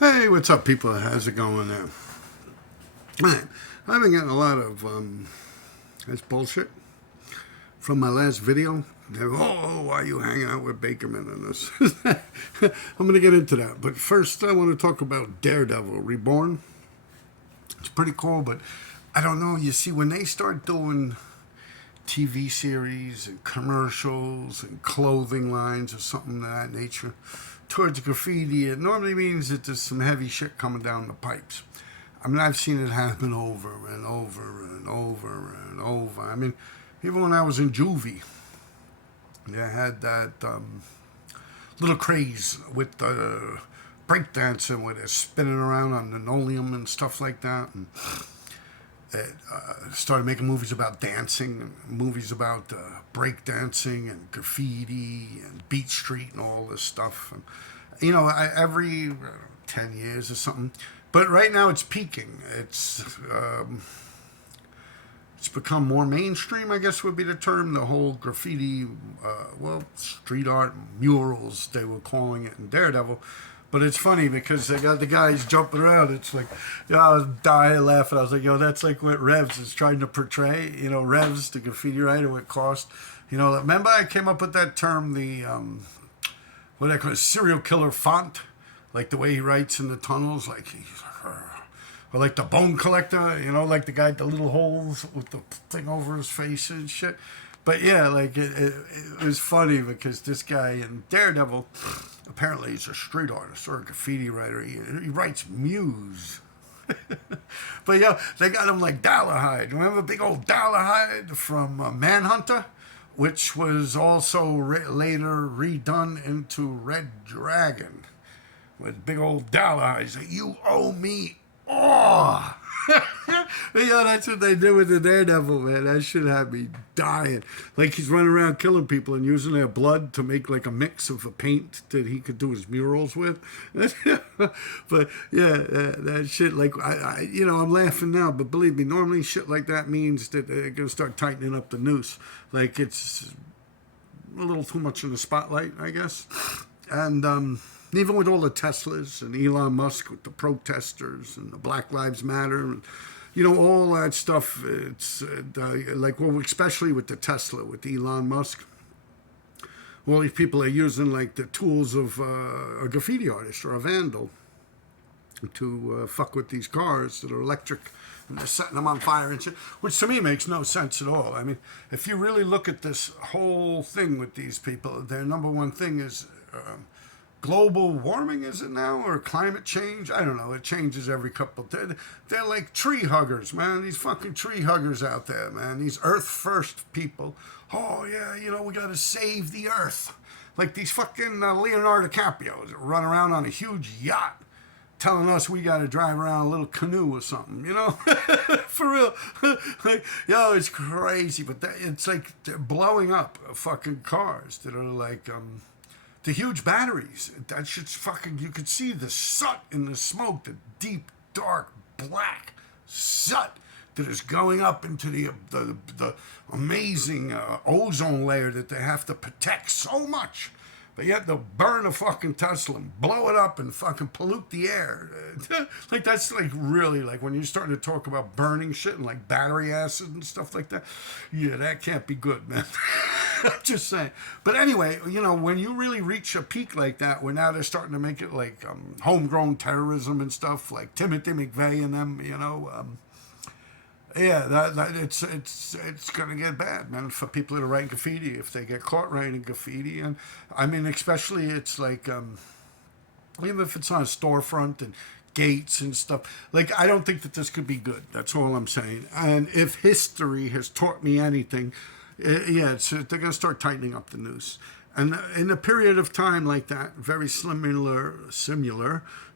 Hey, what's up, people? How's it going there? Man, I've been getting a lot of this bullshit from my last video. Why are you hanging out with Bakerman and this? I'm going to get into that. But first, I want to talk about Daredevil Reborn. It's pretty cool, but I don't know. You see, when they start doing TV series and commercials and clothing lines or something of that nature towards graffiti, it normally means that there's some heavy shit coming down the pipes. I mean, I've seen it happen over and over and over and over. I mean, even when I was in juvie, they had that little craze with breakdancing where they're spinning around on linoleum and stuff like that. And it started making movies about dancing, and movies about breakdancing and graffiti and Beat Street and all this stuff. And, every 10 years or something. But right now it's peaking. It's become more mainstream, I guess would be the term. The whole graffiti, street art, murals, they were calling it in Daredevil. But it's funny because they got the guys jumping around. It's like, I was dying laughing. I was like, that's like what Revs is trying to portray. Revs, the graffiti writer, what cost. Remember I came up with that term, the, what I call it, serial killer font? Like the way he writes in the tunnels, like he's, or like the bone collector, like the guy with the little holes with the thing over his face and shit. But yeah, like it was funny because this guy in Daredevil, apparently he's a street artist or a graffiti writer. He writes Muse. But they got him like Dalahide. Remember big old Dalahide from Manhunter? Which was also later redone into Red Dragon. With big old Dalahide. He's like, you owe me all. That's what they did with the Daredevil, man. That shit had me dying. Like he's running around killing people and using their blood to make like a mix of a paint that he could do his murals with. But yeah, that shit. Like I'm laughing now, but believe me, normally shit like that means that they're gonna start tightening up the noose. Like it's a little too much in the spotlight, I guess. And even with all the Teslas and Elon Musk with the protesters and the Black Lives Matter, and, all that stuff, it's especially with the Tesla, with Elon Musk, all these people are using like the tools of a graffiti artist or a vandal to fuck with these cars that are electric, and they're setting them on fire and shit, which to me makes no sense at all. I mean, if you really look at this whole thing with these people, their number one thing is global warming, is it now, or climate change? I don't know. It changes every couple. They're like tree huggers, man. These fucking tree huggers out there, man. These Earth first people. Oh yeah, we got to save the Earth. Like these fucking Leonardo DiCaprios that run around on a huge yacht, telling us we got to drive around a little canoe or something, For real. Like, it's crazy, but it's like they're blowing up fucking cars that are like the huge batteries. That shit's fucking, you could see the soot in the smoke, the deep, dark, black soot that is going up into the amazing ozone layer that they have to protect so much. But yet they'll burn a fucking Tesla and blow it up and fucking pollute the air. Like that's like really like when you're starting to talk about burning shit and like battery acid and stuff like that. Yeah, that can't be good, man. I'm just saying. But anyway, when you really reach a peak like that, where now they're starting to make it like homegrown terrorism and stuff, like Timothy McVeigh and them, yeah, that it's gonna get bad, man, for people that are writing graffiti if they get caught writing graffiti. And I mean, especially it's like even if it's on a storefront and gates and stuff. Like I don't think that this could be good. That's all I'm saying. And if history has taught me anything, they're gonna start tightening up the noose. And in a period of time like that, very similar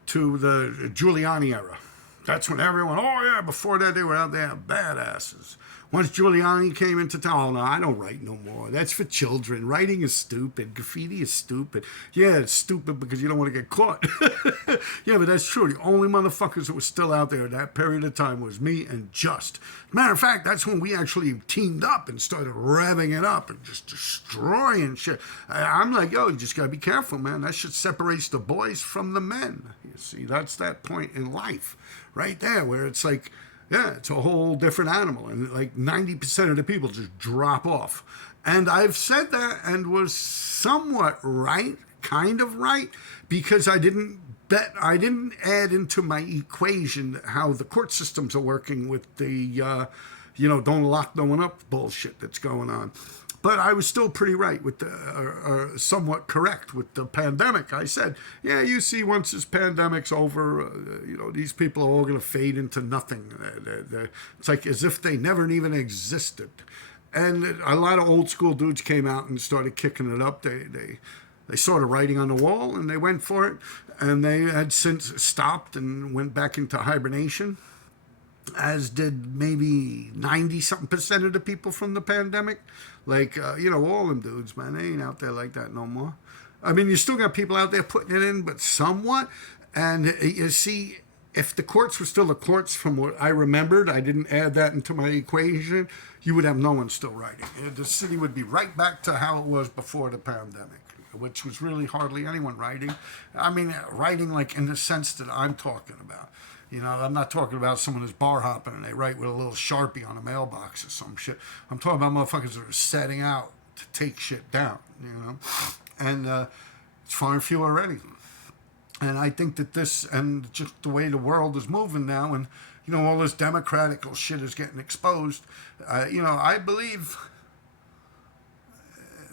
to the Giuliani era. That's when everyone, before that they were out there badasses. Once Giuliani came into town, no, I don't write no more. That's for children. Writing is stupid. Graffiti is stupid. Yeah, it's stupid because you don't want to get caught. Yeah, but that's true. The only motherfuckers that were still out there at that period of time was me and Just. Matter of fact, that's when we actually teamed up and started revving it up and just destroying shit. I'm like, you just got to be careful, man. That shit separates the boys from the men. You See, that's that point in life right there where it's like, yeah, it's a whole different animal. And like 90% of the people just drop off. And I've said that and was somewhat right, kind of right, because I didn't add into my equation how the court systems are working with the, don't lock no one up bullshit that's going on. But I was still pretty right with the, somewhat correct with the pandemic. I said, yeah, you see, once this pandemic's over, these people are all going to fade into nothing. It's like as if they never even existed. And a lot of old school dudes came out and started kicking it up. They saw the writing on the wall and they went for it. And they had since stopped and went back into hibernation, as did maybe 90-something% of the people from the pandemic. Like, all them dudes, man, they ain't out there like that no more. I mean, you still got people out there putting it in, but somewhat. And you see, if the courts were still the courts from what I remembered, I didn't add that into my equation, you would have no one still writing. The city would be right back to how it was before the pandemic, which was really hardly anyone writing. I mean, writing like in the sense that I'm talking about. I'm not talking about someone who's bar hopping and they write with a little Sharpie on a mailbox or some shit. I'm talking about motherfuckers that are setting out to take shit down, And it's far and few already. And I think that this, and just the way the world is moving now, and, all this democratical shit is getting exposed, I believe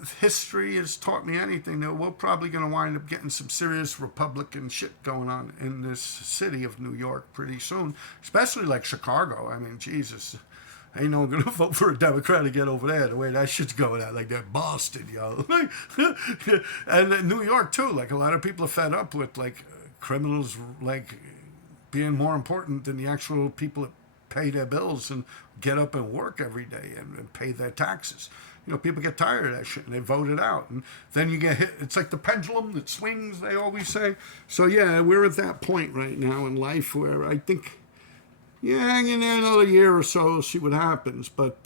if history has taught me anything, that we're probably going to wind up getting some serious Republican shit going on in this city of New York pretty soon, especially like Chicago. I mean, Jesus, ain't no one going to vote for a Democrat to get over there the way that shit's going at, like that Boston, And New York, too, like a lot of people are fed up with, like, criminals, like, being more important than the actual people that pay their bills and get up and work every day and pay their taxes. People get tired of that shit and they vote it out. And then you get hit. It's like the pendulum that swings, they always say. So, yeah, we're at that point right now in life where I think, hang in there another year or so, see what happens. But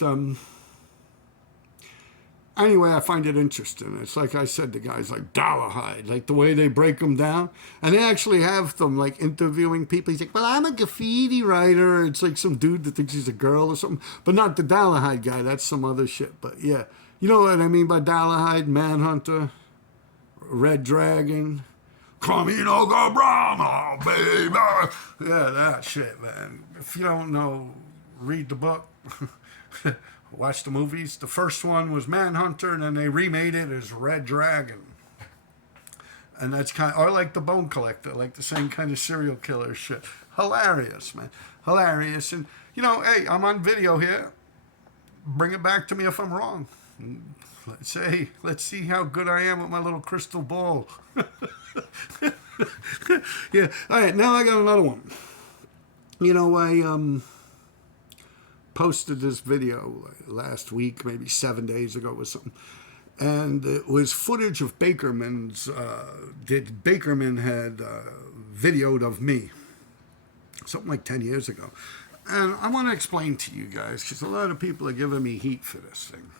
anyway, I find it interesting. It's like I said to guys like Dollahide, like the way they break them down. And they actually have them like interviewing people. He's like, well, I'm a graffiti writer. It's like some dude that thinks he's a girl or something. But not the Dollahide guy. That's some other shit. But yeah, you know what I mean by Dollahide, Manhunter, Red Dragon, Camino Gabrama, baby. Yeah, that shit, man. If you don't know, read the book. Watch the movies. The first one was Manhunter, and then they remade it as Red Dragon. And that's or like the Bone Collector, like the same kind of serial killer shit. Hilarious, man. Hilarious. And, hey, I'm on video here. Bring it back to me if I'm wrong. Let's see how good I am with my little crystal ball. Yeah. All right, now I got another one. I posted this video last week, maybe 7 days ago or something, and it was footage of Bakerman's. Bakerman had videoed of me, something like 10 years ago, and I want to explain to you guys because a lot of people are giving me heat for this thing.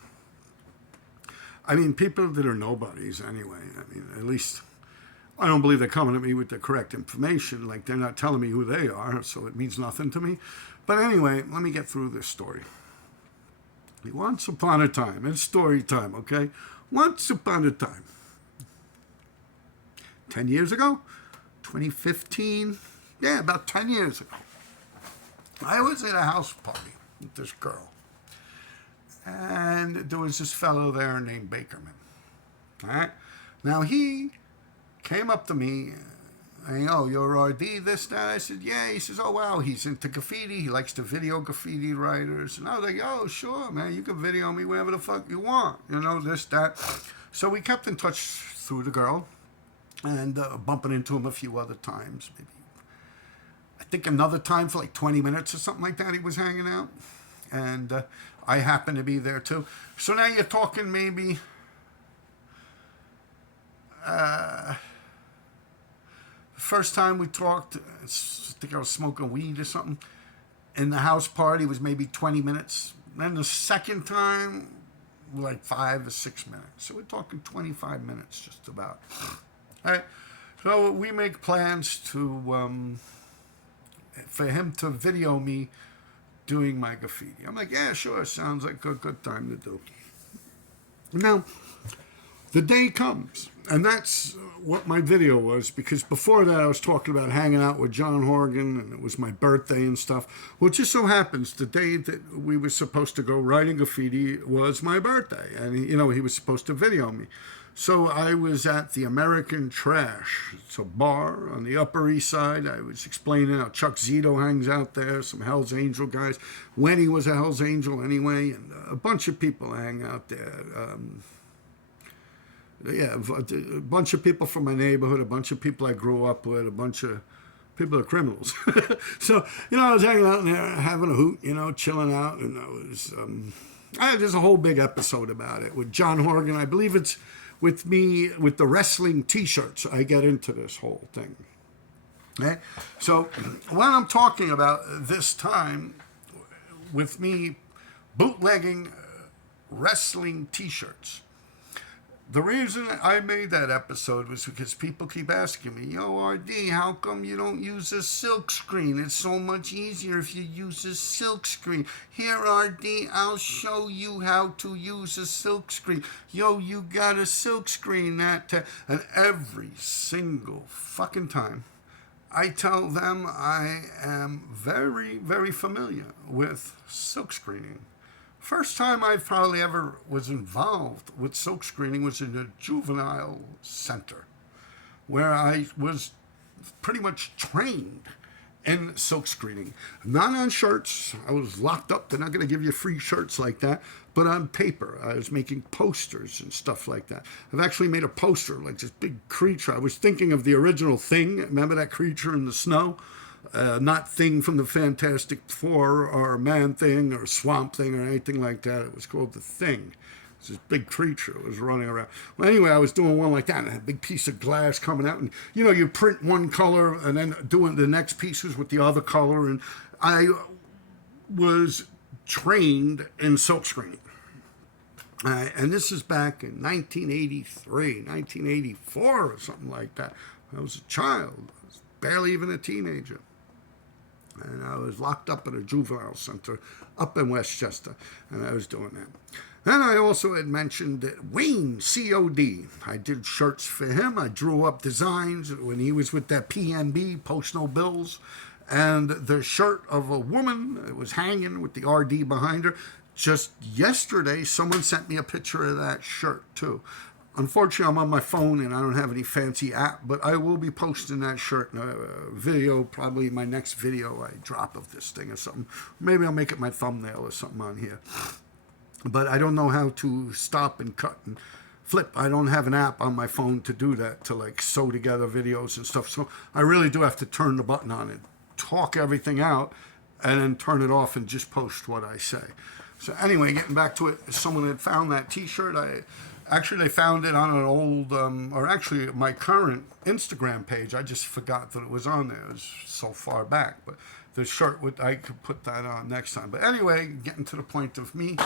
I mean, people that are nobodies anyway. I mean, at least I don't believe they're coming at me with the correct information. Like, they're not telling me who they are, so it means nothing to me. But anyway, let me get through this story. Once upon a time, it's story time, okay? Once upon a time. 10 years ago? 2015? Yeah, about 10 years ago. I was at a house party with this girl. And there was this fellow there named Bakerman. All right? Now, he came up to me and, you're RD, this, that. I said, yeah. He says, oh, wow, he's into graffiti. He likes to video graffiti writers. And I was like, oh, sure, man. You can video me wherever the fuck you want. This, that. So we kept in touch through the girl and bumping into him a few other times. Maybe, I think another time for like 20 minutes or something like that he was hanging out. And I happened to be there, too. So now you're talking maybe... First time we talked, I think I was smoking weed or something. In the house party was maybe 20 minutes. Then the second time, like 5 or 6 minutes. So we're talking 25 minutes just about. All right. So we make plans to for him to video me doing my graffiti. I'm like, yeah, sure, sounds like a good time to do. Now, the day comes, and that's what my video was, because before that I was talking about hanging out with John Horgan, and it was my birthday and stuff. Well, it just so happens the day that we were supposed to go writing graffiti was my birthday, and he was supposed to video me. So I was at the American Trash. It's a bar on the Upper East Side. I was explaining how Chuck Zito hangs out there, some Hell's Angel guys. When he was a Hell's Angel anyway, and a bunch of people hang out there. Yeah, a bunch of people from my neighborhood, a bunch of people I grew up with, a bunch of people are criminals. So, I was hanging out in there, having a hoot, chilling out, and there's a whole big episode about it with John Horgan. I believe it's with me, with the wrestling t-shirts, I get into this whole thing. Okay? So, when I'm talking about this time with me bootlegging wrestling t-shirts, the reason I made that episode was because people keep asking me, yo, RD, how come you don't use a silk screen? It's so much easier if you use a silk screen. Here, RD, I'll show you how to use a silk screen. Yo, you got a silk screen that time. And every single fucking time, I tell them I am very, very familiar with silk screening. First time I probably ever was involved with silk screening was in a juvenile center, where I was pretty much trained in silk screening. Not on shirts. I was locked up. They're not going to give you free shirts like that. But on paper, I was making posters and stuff like that. I've actually made a poster, like this big creature. I was thinking of the original Thing. Remember that creature in the snow? Not Thing from the Fantastic Four or Man-Thing or Swamp Thing or anything like that. It was called The Thing. It's this big creature that was running around. Well, anyway, I was doing one like that, and I had a big piece of glass coming out. And, you print one color and then doing the next pieces with the other color. And I was trained in silk screening. And this is back in 1983, 1984 or something like that. I was a child. I was barely even a teenager. And I was locked up in a juvenile center up in Westchester, and I was doing that. Then I also had mentioned that Wayne COD. I did shirts for him. I drew up designs when he was with that PNB, Post No Bills, and the shirt of a woman that was hanging with the RD behind her. Just yesterday, someone sent me a picture of that shirt, too. Unfortunately, I'm on my phone and I don't have any fancy app, but I will be posting that shirt in a video, probably my next video I drop of this thing or something. Maybe I'll make it my thumbnail or something on here. But I don't know how to stop and cut and flip. I don't have an app on my phone to do that, to like sew together videos and stuff. So I really do have to turn the button on and talk everything out and then turn it off and just post what I say. So anyway, getting back to it, someone had found that t-shirt. They found it on an old, or actually my current Instagram page. I just forgot that it was on there. It was so far back. But the shirt, I could put that on next time. But anyway, getting to the point of me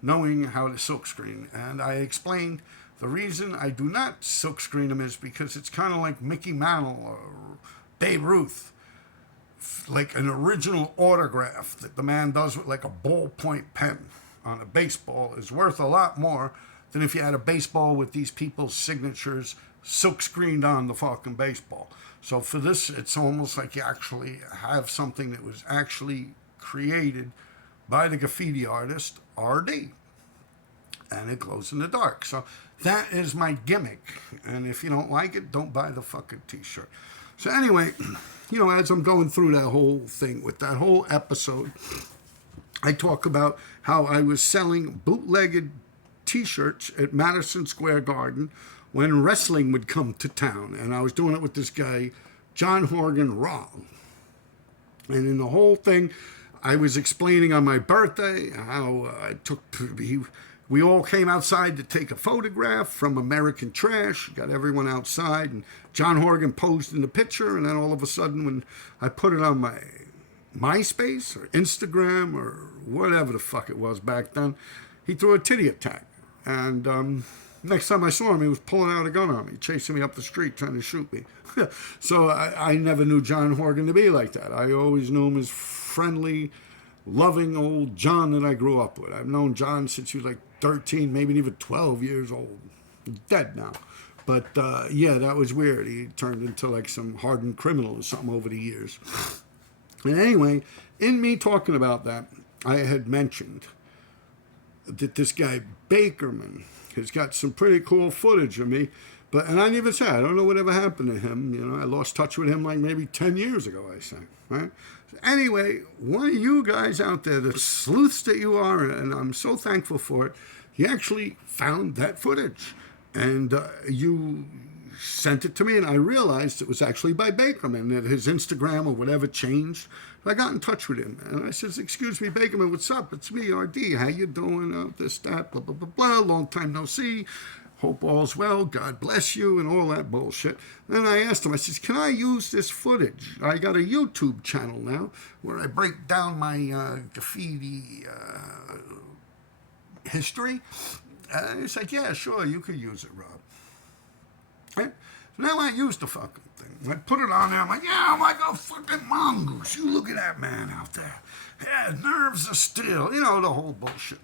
knowing how to silkscreen. And I explained the reason I do not silkscreen them is because it's kind of like Mickey Mantle or Babe Ruth. Like an original autograph that the man does with like a ballpoint pen on a baseball is worth a lot more than if you had a baseball with these people's signatures silk screened on the fucking baseball. So for this, it's almost like you actually have something that was actually created by the graffiti artist RD. And it glows in the dark. So that is my gimmick. And if you don't like it, don't buy the fucking t-shirt. So anyway, as I'm going through that whole thing with that whole episode, I talk about how I was selling bootlegged t-shirts at Madison Square Garden when wrestling would come to town. And I was doing it with this guy, John Horgan Raw. And in the whole thing, I was explaining on my birthday how we all came outside to take a photograph from American Trash. Got everyone outside, and John Horgan posed in the picture. And then all of a sudden, when I put it on my MySpace or Instagram or whatever the fuck it was back then, he threw a titty attack. And, Next time I saw him, he was pulling out a gun on me, chasing me up the street, trying to shoot me. So I never knew John Horgan to be like that. I always knew him as friendly, loving old John that I grew up with. I've known John since he was like 13, maybe even 12 years old. He's dead now. But yeah, that was weird. He turned into like some hardened criminal or something over the years. And anyway, in me talking about that, I had mentioned that this guy Bakerman has got some pretty cool footage of me. And I didn't even say, I don't know whatever happened to him. You know, I lost touch with him like maybe 10 years ago, I say. Right? Anyway, one of you guys out there, the sleuths that you are, and I'm so thankful for it, you actually found that footage. And you sent it to me, and I realized it was actually by Bakerman, that his Instagram or whatever changed. I got in touch with him, and I says, excuse me, Bakerman, what's up? It's me, RD. How you doing? This, that, blah, blah, blah, blah. Long time no see. Hope all's well. God bless you, and all that bullshit. Then I asked him, I says, can I use this footage? I got a YouTube channel now where I break down my graffiti history. He's like, yeah, sure, you could use it, Rob. Right? So now I used the fucking thing. I put it on there. I'm like, yeah, I'm like a fucking mongoose. You look at that man out there. Yeah, nerves of steel. You know, the whole bullshit.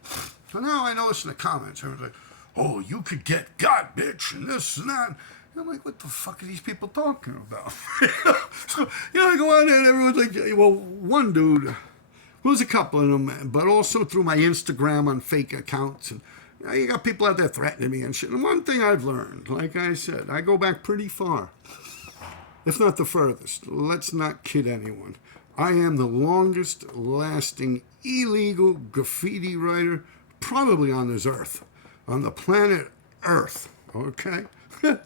So now I notice in the comments, everyone's like, oh, you could get got, bitch, and this and that. And I'm like, what the fuck are these people talking about? So, you know, I go on there and everyone's like, well, one dude, well, there's a couple of them, but also through my Instagram on fake accounts. And you got people out there threatening me and shit. And one thing I've learned, like I said, I go back pretty far, if not the furthest. Let's not kid anyone. I am the longest lasting illegal graffiti writer probably on this earth. On the planet Earth, okay?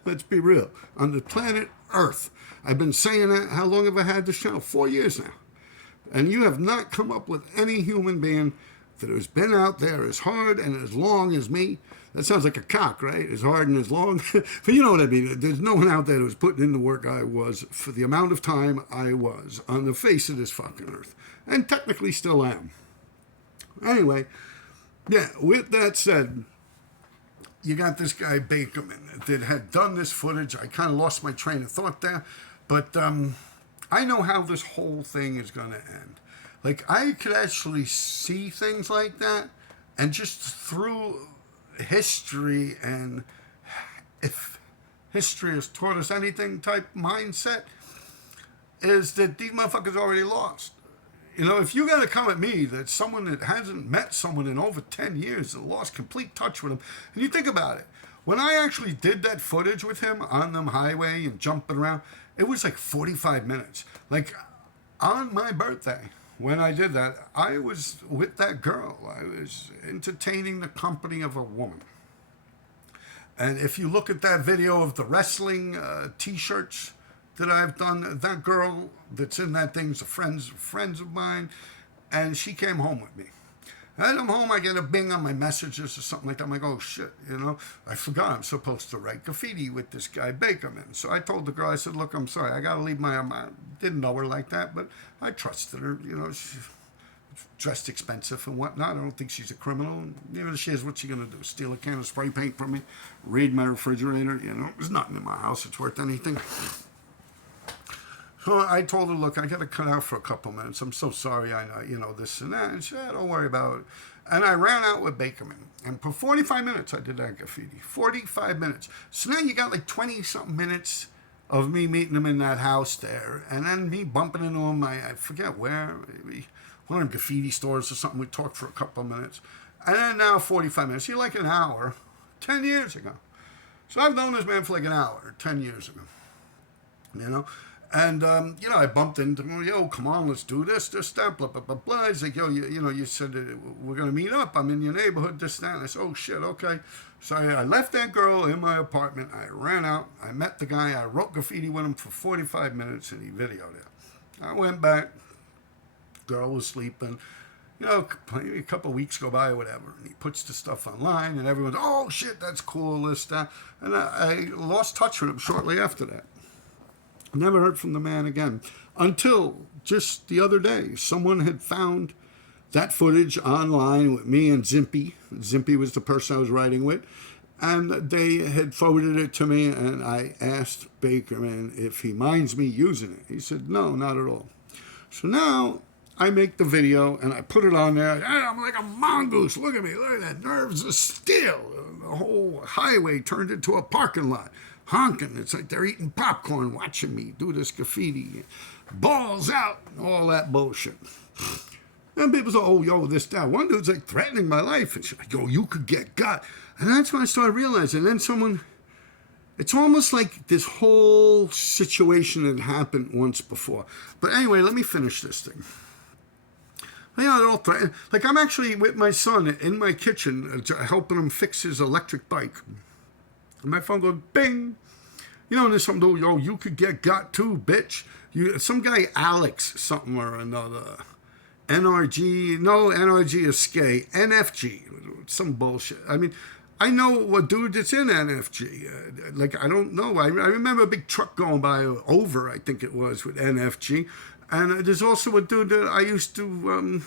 Let's be real. On the planet Earth. I've been saying that. How long have I had this channel? 4 years now. And you have not come up with any human being that has been out there as hard and as long as me. That sounds like a cock, right? As hard and as long. But you know what I mean. There's no one out there that was putting in the work I was for the amount of time I was on the face of this fucking earth. And technically still am. Anyway, yeah, with that said, you got this guy Bakerman that had done this footage. I kind of lost my train of thought there. But I know how this whole thing is going to end. Like, I could actually see things like that. And just through history, and if history has taught us anything type mindset, is that these motherfuckers already lost. You know, if you got to come at me, that someone that hasn't met someone in over 10 years, that lost complete touch with them, and you think about it, when I actually did that footage with him on the highway and jumping around, it was like 45 minutes. Like, on my birthday, when I did that, I was with that girl. I was entertaining the company of a woman. And if you look at that video of the wrestling T-shirts that I've done, that girl that's in that thing's friends of mine, and she came home with me. And I'm home, I get a bing on my messages or something like that. I'm like, oh shit, you know, I forgot I'm supposed to write graffiti with this guy Bakerman. So I told the girl, I said, look, I'm sorry, I gotta leave I didn't know her like that, but I trusted her, you know, she's dressed expensive and whatnot. I don't think she's a criminal. And, you know, she is, what's she gonna do? Steal a can of spray paint from me? Raid my refrigerator? You know, there's nothing in my house that's worth anything. So I told her, look, I got to cut out for a couple minutes. I'm so sorry, I know, you know, this and that. And she said, don't worry about it. And I ran out with Bakerman. And for 45 minutes, I did that graffiti. 45 minutes. So now you got like 20-something minutes of me meeting him in that house there. And then me bumping into him, I forget where, maybe one of the graffiti stores or something. We talked for a couple of minutes. And then now 45 minutes. You're like an hour, 10 years ago. So I've known this man for like an hour, 10 years ago. You know? And, you know, I bumped into him, yo, come on, let's do this, that, blah, blah, blah, blah. He's like, yo, you know, you said we're going to meet up. I'm in your neighborhood, this, that. And I said, oh, shit, okay. So I left that girl in my apartment. I ran out. I met the guy. I wrote graffiti with him for 45 minutes, and he videoed it. I went back. Girl was sleeping. You know, a couple of weeks go by or whatever, and he puts the stuff online, and everyone's, oh, shit, that's cool, this, that. And I lost touch with him shortly after that. Never heard from the man again until just the other day. Someone had found that footage online with me and Zimpy. Zimpy was the person I was writing with. And they had forwarded it to me, and I asked Bakerman if he minds me using it. He said, no, not at all. So now I make the video, and I put it on there. And I'm like a mongoose. Look at me. Look at that. Nerves of steel. The whole highway turned into a parking lot. Honking. It's like they're eating popcorn watching me do this graffiti. Balls out. All that bullshit. And people say, oh, yo, this, that. One dude's like threatening my life. And she's like, yo, you could get got. And that's when I started realizing. And then someone, it's almost like this whole situation had happened once before. But anyway, let me finish this thing. Yeah, they're all threatening. Like, I'm actually with my son in my kitchen helping him fix his electric bike. And my phone goes, bing. You know, and there's some dude, yo, you could get got too, bitch. Some guy, Alex something or another. NRG is skay. NFG, some bullshit. I mean, I know a dude that's in NFG. Like, I don't know. I remember a big truck going by over, I think it was, with NFG. And there's also a dude that I used to,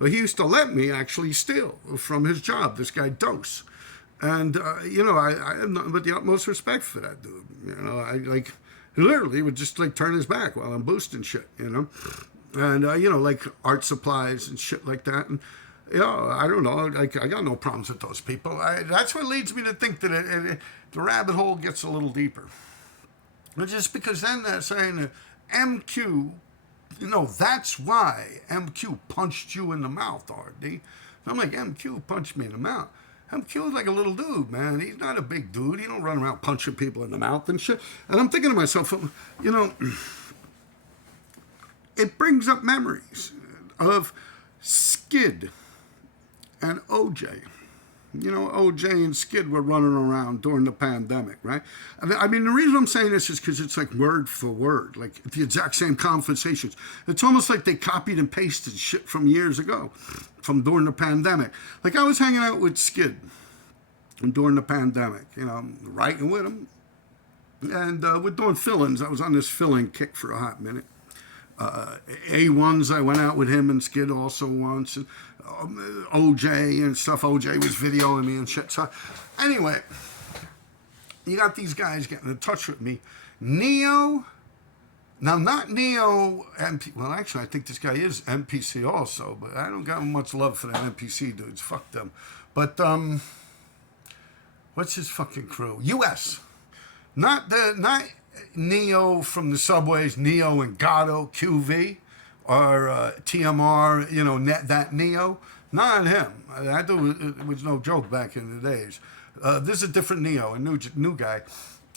he used to let me actually steal from his job, this guy Dose. And, you know, I have nothing but the utmost respect for that dude. You know, I like, literally would just like turn his back while I'm boosting shit, you know. And, you know, like art supplies and shit like that. And, you know, I don't know, like, I got no problems with those people. That's what leads me to think that the rabbit hole gets a little deeper. But just because then they're saying MQ, you know, that's why MQ punched you in the mouth, RD. I'm like, MQ punched me in the mouth. MQ is like a little dude, man. He's not a big dude. He don't run around punching people in the mouth and shit. And I'm thinking to myself, you know, it brings up memories of Skid and OJ. You know, OJ and Skid were running around during the pandemic, right? I mean, the reason I'm saying this is because it's like word for word, like the exact same conversations. It's almost like they copied and pasted shit from years ago, from during the pandemic. Like I was hanging out with Skid during the pandemic, you know, writing with him. And we're doing fill-ins. I was on this fill-in kick for a hot minute. A1s, I went out with him and Skid also once. And, OJ and stuff. OJ was videoing me and shit. So anyway, you got these guys getting in touch with me. Neo, now not Neo MP, well actually I think this guy is MPC also, but I don't got much love for the MPC dudes. Fuck them. But what's his fucking crew? US. Not Neo from the subways, Neo and Gatto, QV. Or TMR, you know, that Neo. Not him. That dude was no joke back in the days. This is a different Neo, a new guy.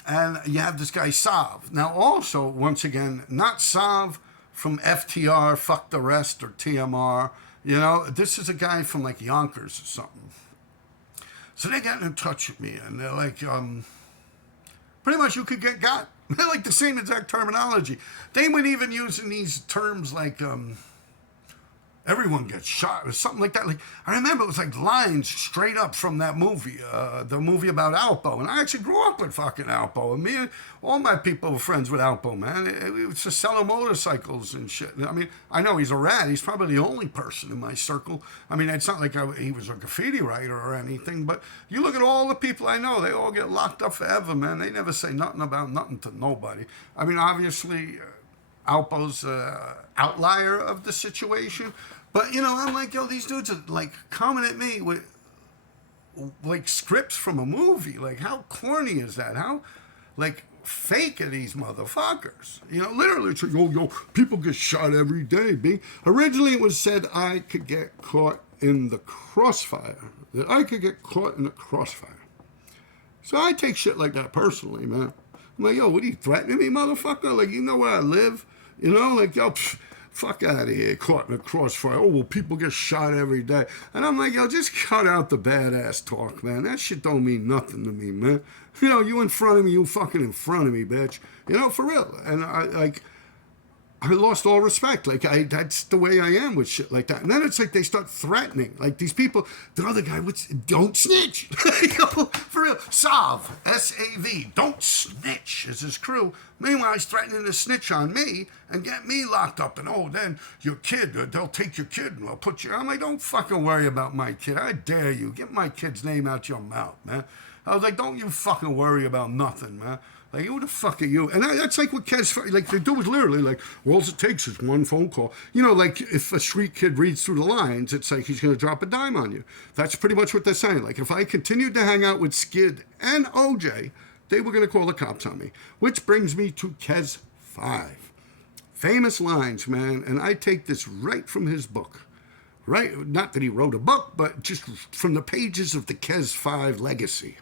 And you have this guy, Sav. Now, also, once again, not Sav from FTR, Fuck the Rest, or TMR. You know, this is a guy from, like, Yonkers or something. So they got in touch with me, and they're like, pretty much you could get got. Like the same exact terminology. They weren't even using these terms like everyone gets shot or something like that. Like I remember it was like lines straight up from that movie, the movie about Alpo. And I actually grew up with fucking Alpo. And me and all my people were friends with Alpo, man. We was just selling motorcycles and shit. I mean, I know he's a rat. He's probably the only person in my circle. I mean, it's not like he was a graffiti writer or anything. But you look at all the people I know, they all get locked up forever, man. They never say nothing about nothing to nobody. I mean, obviously, Alpo's outlier of the situation. But, you know, I'm like, yo, these dudes are, like, coming at me with, like, scripts from a movie. Like, how corny is that? How, like, fake are these motherfuckers? You know, literally, it's like, yo, people get shot every day, B. Originally, it was said I could get caught in the crossfire. That I could get caught in the crossfire. So I take shit like that personally, man. I'm like, yo, what are you threatening me, motherfucker? Like, you know where I live? You know, like, yo, fuck out of here, caught in a crossfire. Oh, well, people get shot every day. And I'm like, yo, just cut out the badass talk, man. That shit don't mean nothing to me, man. You know, you in front of me, you fucking in front of me, bitch. You know, for real. And I lost all respect. Like that's the way I am with shit like that. And then it's like they start threatening. Like these people, the other guy, don't snitch. For real. Sav, S-A-V, don't snitch is his crew. Meanwhile, he's threatening to snitch on me and get me locked up. And then your kid, they'll take your kid and they'll put you. I'm like, don't fucking worry about my kid. I dare you. Get my kid's name out your mouth, man. I was like, don't you fucking worry about nothing, man. Like, who the fuck are you? And that's like what Kez, like, the dude was literally like, all it takes is one phone call. You know, like, if a street kid reads through the lines, it's like he's going to drop a dime on you. That's pretty much what they're saying. Like, if I continued to hang out with Skid and OJ, they were going to call the cops on me. Which brings me to Kez 5. Famous lines, man. And I take this right from his book. Right? Not that he wrote a book, but just from the pages of the Kez 5 legacy.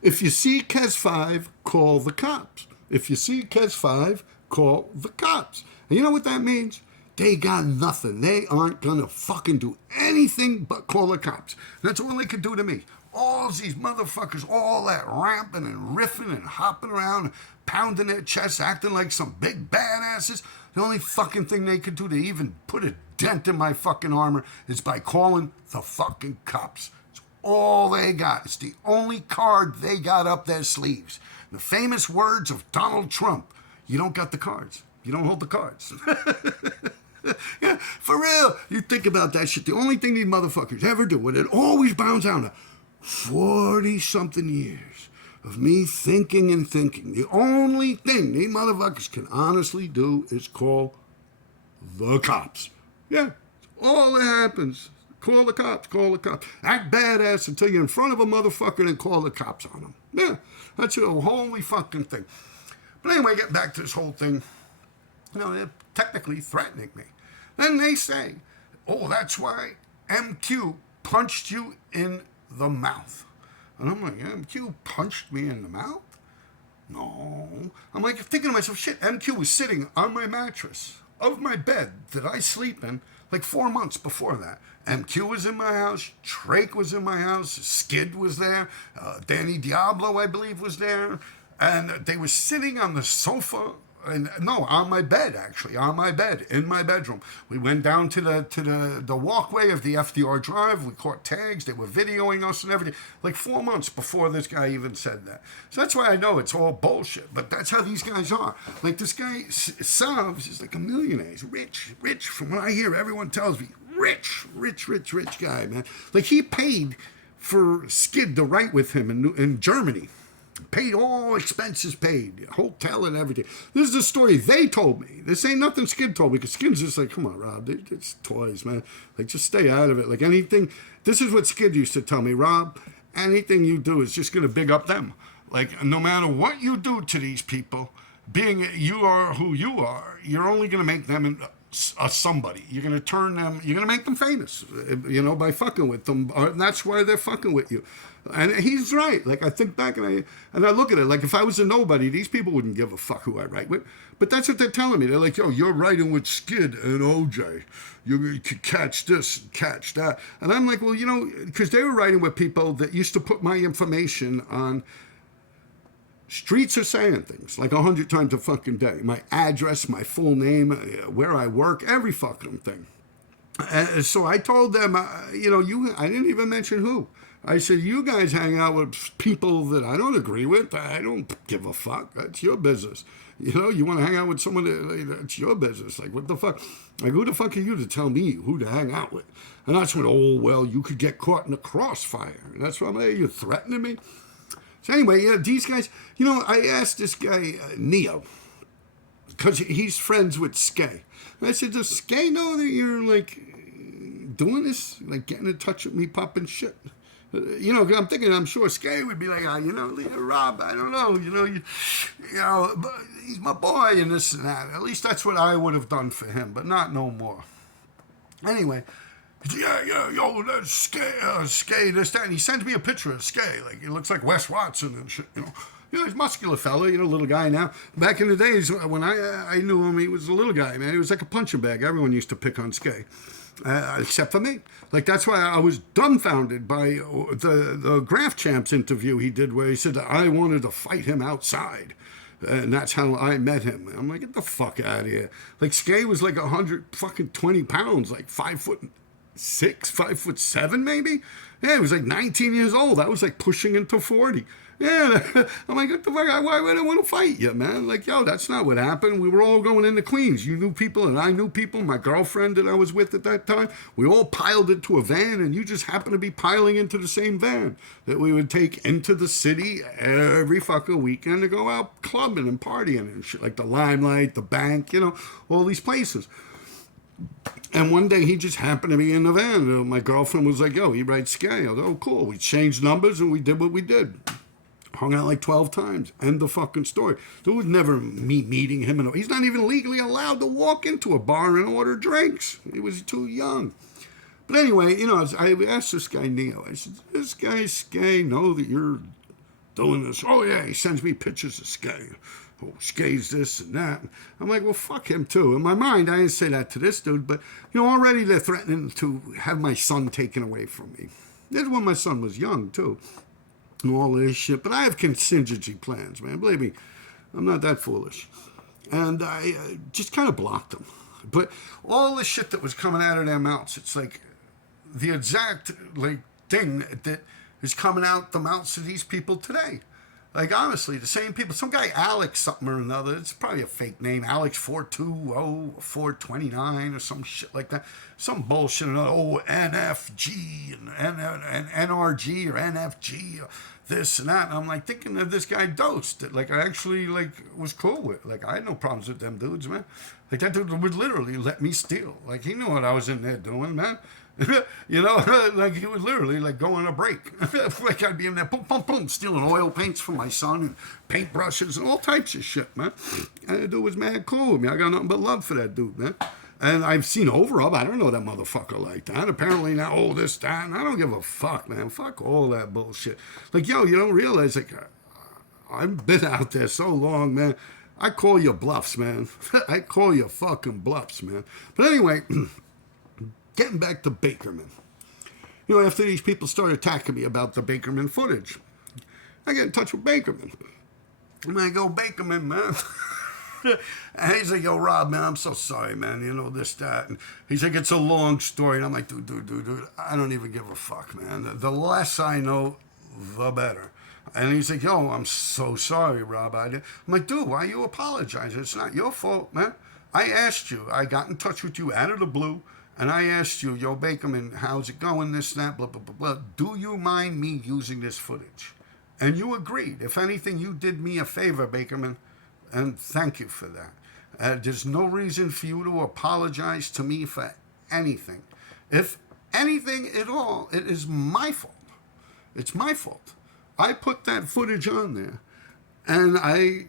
If you see Kez 5, call the cops. If you see Kez 5, call the cops. And you know what that means? They got nothing. They aren't going to fucking do anything but call the cops. That's all they could do to me. All these motherfuckers, all that ramping and riffing and hopping around, pounding their chests, acting like some big badasses. The only fucking thing they could do to even put a dent in my fucking armor is by calling the fucking cops. All they got. It's the only card they got up their sleeves. The famous words of Donald Trump. You don't got the cards. You don't hold the cards. Yeah, for real. You think about that shit. The only thing these motherfuckers ever do, when it always bounds down to 40-something years of me thinking and thinking. The only thing these motherfuckers can honestly do is call the cops. Yeah, all that happens. Call the cops, call the cops. Act badass until you're in front of a motherfucker and call the cops on them. Yeah, that's a holy fucking thing. But anyway, get back to this whole thing. You know, they're technically threatening me. Then they say, oh, that's why MQ punched you in the mouth. And I'm like, MQ punched me in the mouth? No. I'm like thinking to myself, shit, MQ was sitting on my mattress of my bed that I sleep in like 4 months before that. MQ was in my house, Drake was in my house, Skid was there, Danny Diablo, I believe, was there, and they were sitting on the sofa, on my bed, actually, on my bed, in my bedroom. We went down to the walkway of the FDR Drive, we caught tags, they were videoing us and everything, like 4 months before this guy even said that. So that's why I know it's all bullshit, but that's how these guys are. Like this guy, Savs, is like a millionaire, he's rich, from what I hear, everyone tells me, rich guy, man. Like he paid for Skid to write with him in Germany. Paid all expenses paid, hotel and everything. This is the story they told me. This ain't nothing Skid told me, because Skid's just like, come on, Rob, it's toys, man. Like, just stay out of it. Like anything, this is what Skid used to tell me, Rob, anything you do is just going to big up them. Like, no matter what you do to these people, being you are who you are, you're only going to make them somebody. You're going to turn them, you're going to make them famous, by fucking with them. And that's why they're fucking with you. And he's right. Like, I think back and I look at it, like, if I was a nobody, these people wouldn't give a fuck who I write with. But that's what they're telling me. They're like, yo, you're writing with Skid and OJ. You could catch this and catch that. And I'm like, well, because they were writing with people that used to put my information on streets are saying things like 100 times a fucking day. My address, my full name, where I work, every fucking thing. So I told them, I didn't even mention who. I said, you guys hang out with people that I don't agree with. I don't give a fuck. That's your business. You want to hang out with someone, that's your business. Like, what the fuck? Like, who the fuck are you to tell me who to hang out with? And that's when, you could get caught in a crossfire. And that's why I'm like, you're threatening me? So anyway, these guys, I asked this guy, Neo, because he's friends with Skay. And I said, does Skay know that you're, like, doing this? Like, getting in touch with me, popping shit? Because I'm thinking, I'm sure Skay would be like, Rob, I don't know, but he's my boy and this and that. At least that's what I would have done for him, but not no more. Anyway, yo, that's Skay, this, that. And he sends me a picture of Skay. Like, he looks like Wes Watson and shit, he's a muscular fella, little guy now. Back in the days when I knew him, he was a little guy, man. He was like a punching bag. Everyone used to pick on Skay. Except for me. Like, that's why I was dumbfounded by the Graph Champs interview he did where he said that I wanted to fight him outside. And that's how I met him. I'm like, get the fuck out of here. Like, Skay was like 120 pounds, like 5'6", 5'7", maybe. Yeah, he was like 19 years old. I was like pushing into 40. Yeah, I'm like, what the fuck? Why would I want to fight you, man? Like, yo, that's not what happened. We were all going into Queens. You knew people and I knew people. My girlfriend that I was with at that time, we all piled into a van, and you just happened to be piling into the same van that we would take into the city every fucking weekend to go out clubbing and partying and shit, like the Limelight, the Bank, you know, all these places. And one day he just happened to be in the van. And my girlfriend was like, yo, he writes Skay. I go, oh, cool. We changed numbers and we did what we did. Hung out like 12 times. End the fucking story. There was never me meeting him. He's not even legally allowed to walk into a bar and order drinks. He was too young. But anyway, you know, I asked this guy, Neo, I said, this guy Skay know that you're doing this? Oh, yeah, he sends me pictures of Skay. Oh, Skay's this and that. I'm like, well, fuck him, too. In my mind, I didn't say that to this dude, but, you know, already they're threatening to have my son taken away from me. This is when my son was young, too. And all this shit. But I have contingency plans, man. Believe me, I'm not that foolish. And I just kind of blocked them. But all the shit that was coming out of their mouths, it's like the exact like thing that is coming out the mouths of these people today. Like, honestly, the same people. Some guy, Alex something or another. It's probably a fake name. Alex 420, 429 or some shit like that. Some bullshit. Oh, NFG and NRG or NFG. Or this and that. And I'm like thinking of this guy Dose that like I actually like was cool with. Like, I had no problems with them dudes, man. Like, that dude would literally let me steal. Like, he knew what I was in there doing, man. You know, like he would literally like go on a break. Like, I'd be in there, boom, boom, boom, stealing oil paints from my son and paintbrushes and all types of shit, man. And the dude was mad cool with me. I got nothing but love for that dude, man. And I've seen Overup. I don't know that motherfucker like that. Apparently now, oh, this, that. And I don't give a fuck, man. Fuck all that bullshit. Like, yo, you don't realize, like, I've been out there so long, man. I call you bluffs, man. I call you fucking bluffs, man. But anyway, getting back to Bakerman. You know, after these people started attacking me about the Bakerman footage, I get in touch with Bakerman. And I go, Bakerman, man. And he's like, yo, Rob, man, I'm so sorry, man. You know, this, that. And he's like, it's a long story. And I'm like, dude, I don't even give a fuck, man. The less I know, the better. And he's like, yo, I'm so sorry, Rob. I'm like, dude, why are you apologizing? It's not your fault, man. I asked you. I got in touch with you out of the blue. And I asked you, yo, Bakerman, how's it going, this, that, blah, blah, blah, blah. Do you mind me using this footage? And you agreed. If anything, you did me a favor, Bakerman. And thank you for that. There's no reason for you to apologize to me for anything. If anything at all, it is my fault. It's my fault. I put that footage on there, and I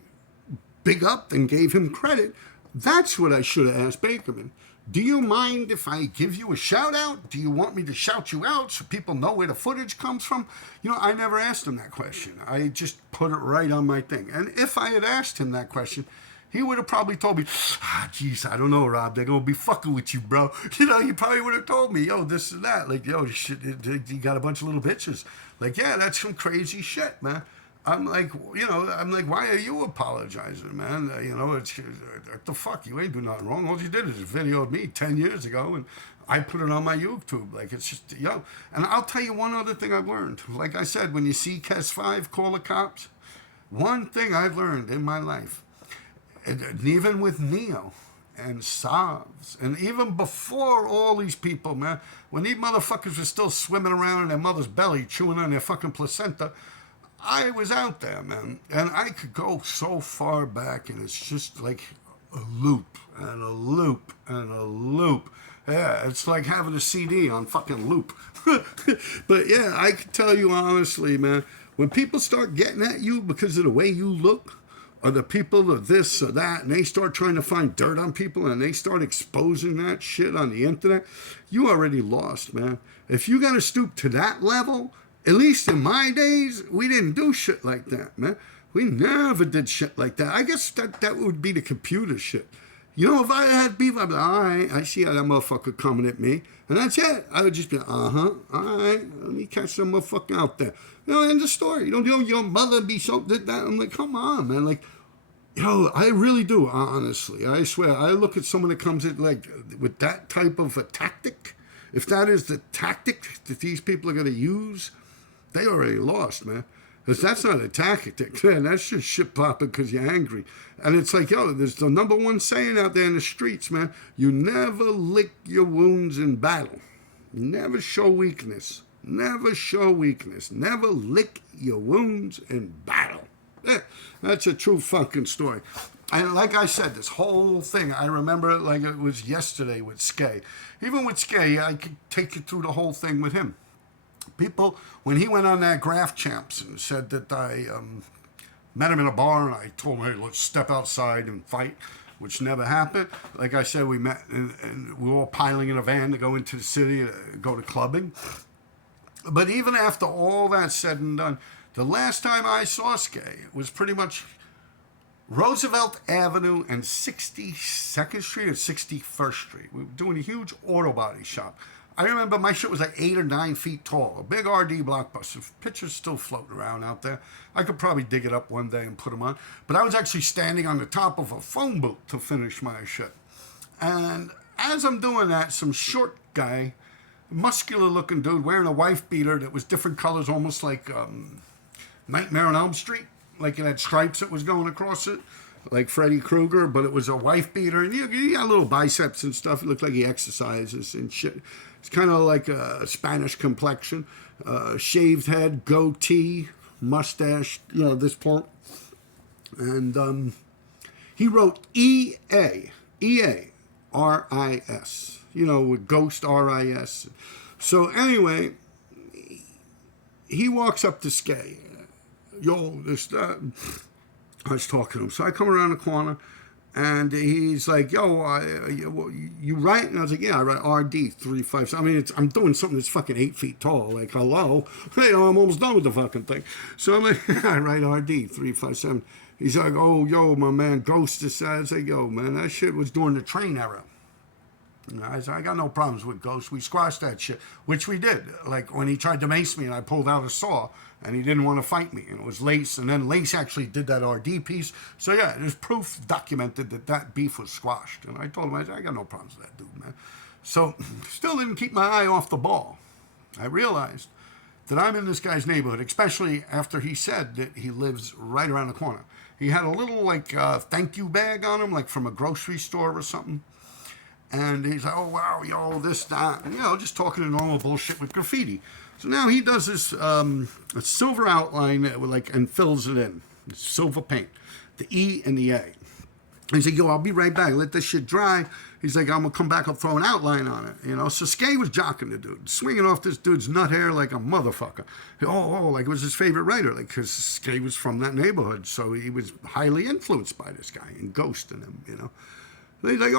big up and gave him credit. That's what I should have asked Bakerman. Do you mind if I give you a shout out? Do you want me to shout you out so people know where the footage comes from? You know, I never asked him that question. I just put it right on my thing. And if I had asked him that question, he would have probably told me, geez, I don't know, Rob. They're going to be fucking with you, bro. You know, he probably would have told me, yo, this and that. Like, yo, shit, you got a bunch of little bitches. Like, yeah, that's some crazy shit, man. I'm like, you know, why are you apologizing, man? You know, it's what the fuck? You ain't doing nothing wrong. All you did is videoed me 10 years ago, and I put it on my YouTube. Like, it's just, yo. And I'll tell you one other thing I've learned. Like I said, when you see Kes 5, call the cops. One thing I've learned in my life, and even with Neo and Savs, and even before all these people, man, when these motherfuckers were still swimming around in their mother's belly, chewing on their fucking placenta, I was out there, man, and I could go so far back, and it's just like a loop and a loop and a loop. Yeah, it's like having a CD on fucking loop. But yeah, I can tell you honestly, man, when people start getting at you because of the way you look, or the people of this or that, and they start trying to find dirt on people, and they start exposing that shit on the internet, you already lost, man. If you got to stoop to that level, at least in my days, we didn't do shit like that, man. We never did shit like that. I guess that would be the computer shit. You know, if I had beef, I'd be like, all right, I see how that motherfucker coming at me. And that's it. I would just be, all right, let me catch some motherfucker out there. You know, end of story. You know, your mother be so, did that. I'm like, come on, man. Like, I really do, honestly. I swear. I look at someone that comes in like with that type of a tactic. If that is the tactic that these people are going to use, they already lost, man. Because that's not a tactic, man. That's just shit popping because you're angry. And it's like, there's the number one saying out there in the streets, man. You never lick your wounds in battle. Never show weakness. Never show weakness. Never lick your wounds in battle. Yeah, that's a true fucking story. And like I said, this whole thing, I remember it like it was yesterday with Skay. Even with Skay, I could take you through the whole thing with him. People, when he went on that Graph Champs and said that I met him in a bar and I told him, hey, let's step outside and fight, which never happened. Like I said, we met and we were all piling in a van to go into the city to go to clubbing. But even after all that said and done, the last time I saw Skay was pretty much Roosevelt Avenue and 62nd Street or 61st Street. We were doing a huge auto body shop. I remember my shit was like 8 or 9 feet tall, a big RD Blockbuster. Pictures still floating around out there. I could probably dig it up one day and put them on. But I was actually standing on the top of a phone booth to finish my shit. And as I'm doing that, some short guy, muscular looking dude wearing a wife beater that was different colors, almost like Nightmare on Elm Street, like it had stripes that was going across it, like Freddy Krueger, but it was a wife beater, and he had little biceps and stuff. It looked like he exercises and shit. It's kind of like a Spanish complexion, shaved head, goatee, mustache, this point. And he wrote EARIS, with Ghost RIS. So anyway, he walks up to Skay. I was talking to him. So I come around the corner, and he's like, you write? And I was like, yeah, I write RD 357. I mean, I'm doing something that's fucking 8 feet tall. Like, hello? I'm almost done with the fucking thing. So I'm like, I write RD 357. He's like, my man, Ghost is. I was like, man, that shit was during the train era. I said, I got no problems with Ghost. We squashed that shit, which we did. Like when he tried to mace me and I pulled out a saw and he didn't want to fight me. And it was Lace. And then Lace actually did that RD piece. So yeah, there's proof documented that beef was squashed. And I told him, I got no problems with that dude, man. So still didn't keep my eye off the ball. I realized that I'm in this guy's neighborhood, especially after he said that he lives right around the corner. He had a little thank you bag on him, like from a grocery store or something. And he's like, oh, wow, this, that. And, just talking to normal bullshit with graffiti. So now he does this a silver outline and fills it in. Silver paint. The E and the A. He's like, I'll be right back. Let this shit dry. He's like, I'm going to come back. I'll throw an outline on it. So Skay was jocking the dude. Swinging off this dude's nut hair like a motherfucker. Like it was his favorite writer. Like, because Skay was from that neighborhood. So he was highly influenced by this guy and ghosting him, He's like,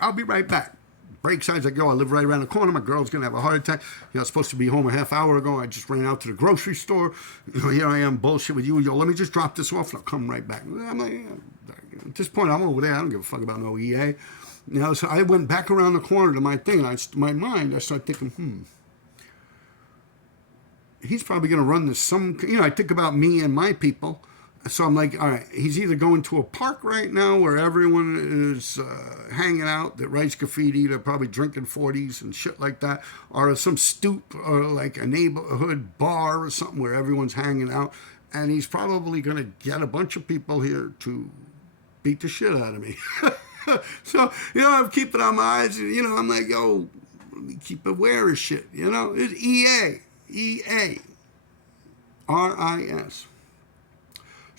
I'll be right back. Break side's like, I live right around the corner. My girl's going to have a heart attack. I was supposed to be home a half hour ago. I just ran out to the grocery store. Here I am, bullshit with you. Let me just drop this off and I'll come right back. I'm like, at this point, I'm over there. I don't give a fuck about no EA. So I went back around the corner to my thing. And my mind, I started thinking, he's probably going to run this I think about me and my people. So I'm like, all right, he's either going to a park right now where everyone is hanging out that writes graffiti. They're probably drinking 40s and shit like that. Or some stoop or like a neighborhood bar or something where everyone's hanging out. And he's probably going to get a bunch of people here to beat the shit out of me. So, I'm keeping on my eyes. I'm like, let me keep aware of shit. It's EARIS.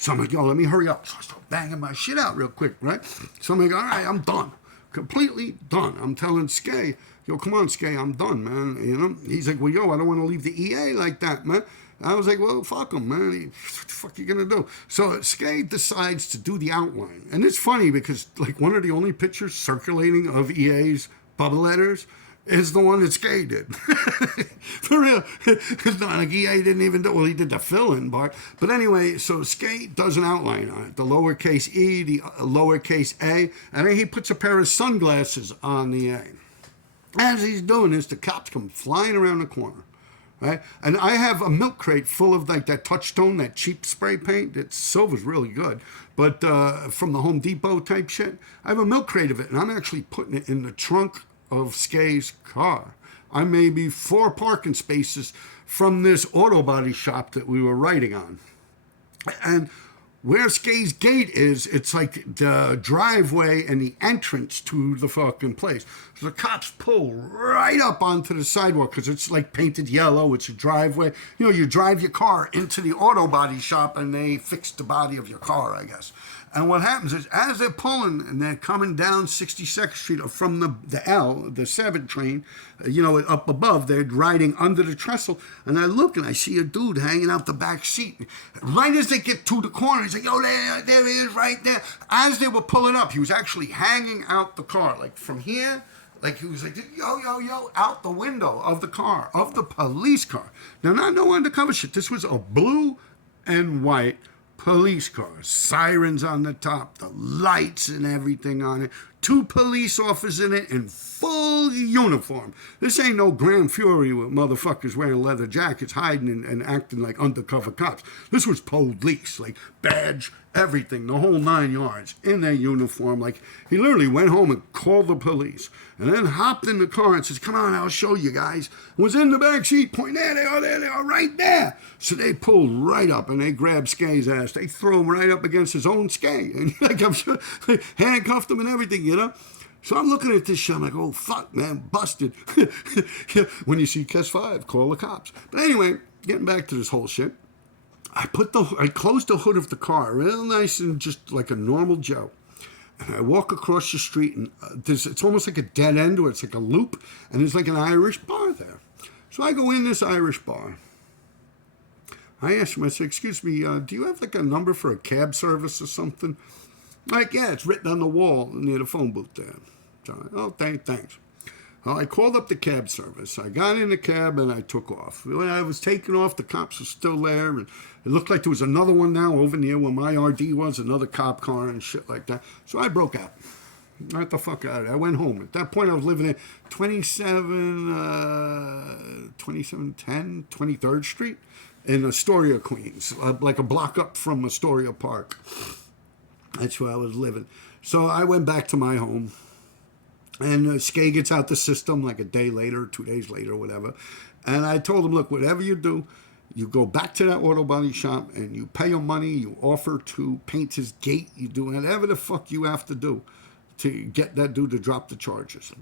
So I'm like, let me hurry up. So I start banging my shit out real quick, right? So I'm like, all right, I'm done. Completely done. I'm telling Skay, come on, Skay, I'm done, man. He's like, I don't want to leave the EA like that, man. I was like, well, fuck him, man. What the fuck are you going to do? So Skay decides to do the outline. And it's funny because, one of the only pictures circulating of EA's bubble letters is the one that Skay did. For real. It's not like EA didn't even do it. Well, he did the fill-in part. But anyway, so Skay does an outline on it. The lowercase E, the lowercase A. And then he puts a pair of sunglasses on the A. As he's doing this, the cops come flying around the corner. right? And I have a milk crate full of like that Touchstone, that cheap spray paint. That silver's really good, but from the Home Depot type shit. I have a milk crate of it, and I'm actually putting it in the trunk of Skay's car. I may be 4 parking spaces from this auto body shop that we were writing on. And where Skay's gate is, it's like the driveway and the entrance to the fucking place. So the cops pull right up onto the sidewalk because it's like painted yellow. It's a driveway. You know, you drive your car into the auto body shop and they fix the body of your car, I guess. And what happens is, as they're pulling and they're coming down 62nd Street from the 7 train, up above, they're riding under the trestle. And I look and I see a dude hanging out the back seat. Right as they get to the corner, he's like, yo, there he is right there. As they were pulling up, he was actually hanging out the car, like from here. Like he was like, yo, out the window of the car, of the police car. Now, not no undercover shit. This was a blue and white police car, sirens on the top, the lights and everything on it, 2 police officers in it in full uniform. This ain't no Grand Fury with motherfuckers wearing leather jackets, hiding and acting like undercover cops. This was police, like badge, everything, the whole 9 yards, in their uniform. Like, he literally went home and called the police, and then hopped in the car and says, come on, I'll show you guys. Was in the back seat, pointing, there they are, right there. So they pulled right up, and they grabbed Skay's ass. They threw him right up against his own Skay, and like, I'm sure, they handcuffed him and everything, So I'm looking at this shit, I'm like, oh, fuck, man, busted. When you see Kes 5, call the cops. But anyway, getting back to this whole shit, I closed the hood of the car real nice and just like a normal Joe. And I walk across the street, and it's almost like a dead end, or it's like a loop, and there's like an Irish bar there. So I go in this Irish bar. I ask him, I say, excuse me, do you have like a number for a cab service or something? Like, yeah, it's written on the wall near the phone booth there. So, oh, thanks. Well, I called up the cab service. I got in the cab and I took off. When I was taking off, the cops were still there, and it looked like there was another one now over near where my RD was, another cop car and shit like that. So I broke out. Got the fuck out of there. I went home. At that point, I was living in 2710, 23rd Street in Astoria, Queens, like a block up from Astoria Park. That's where I was living. So I went back to my home. And Skay gets out the system like a day later, 2 days later, whatever. And I told him, look, whatever you do, you go back to that auto body shop and you pay him money, you offer to paint his gate, you do whatever the fuck you have to do to get that dude to drop the charges.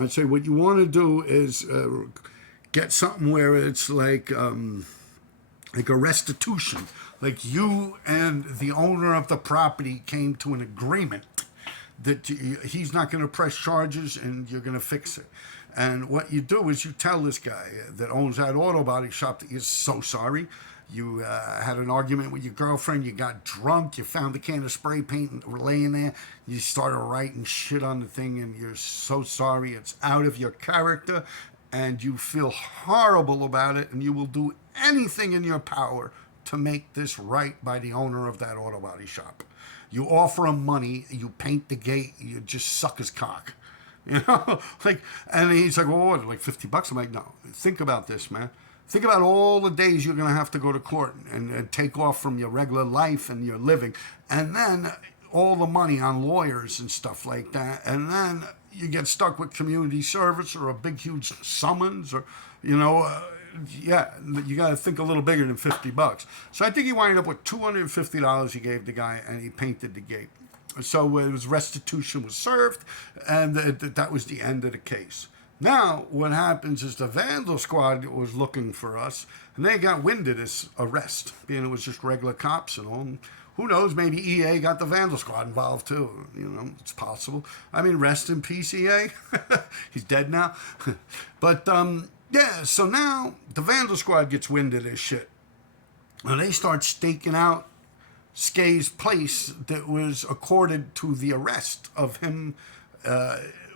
I'd say what you want to do is get something where it's like a restitution. Like you and the owner of the property came to an agreement that he's not going to press charges and you're going to fix it. And what you do is you tell this guy that owns that auto body shop that you're so sorry. You had an argument with your girlfriend. You got drunk. You found the can of spray paint laying there. You started writing shit on the thing and you're so sorry. It's out of your character and you feel horrible about it, and you will do anything in your power to make this right by the owner of that auto body shop. You offer him money, you paint the gate, you just suck his cock. And he's like, well, what, like $50? I'm like, no, think about this, man. Think about all the days you're going to have to go to court and take off from your regular life and your living. And then all the money on lawyers and stuff like that. And then you get stuck with community service or a big, huge summons or, yeah, you got to think a little bigger than $50. So I think he wound up with $250 he gave the guy, and he painted the gate. So it was restitution was served, and that was the end of the case. Now what happens is the Vandal Squad was looking for us, and they got wind of this arrest, being it was just regular cops and all. Who knows? Maybe EA got the Vandal Squad involved too. It's possible. I mean, rest in peace, EA. He's dead now. But yeah, so now the Vandal Squad gets wind of this shit. And they start staking out Skay's place that was accorded to the arrest of him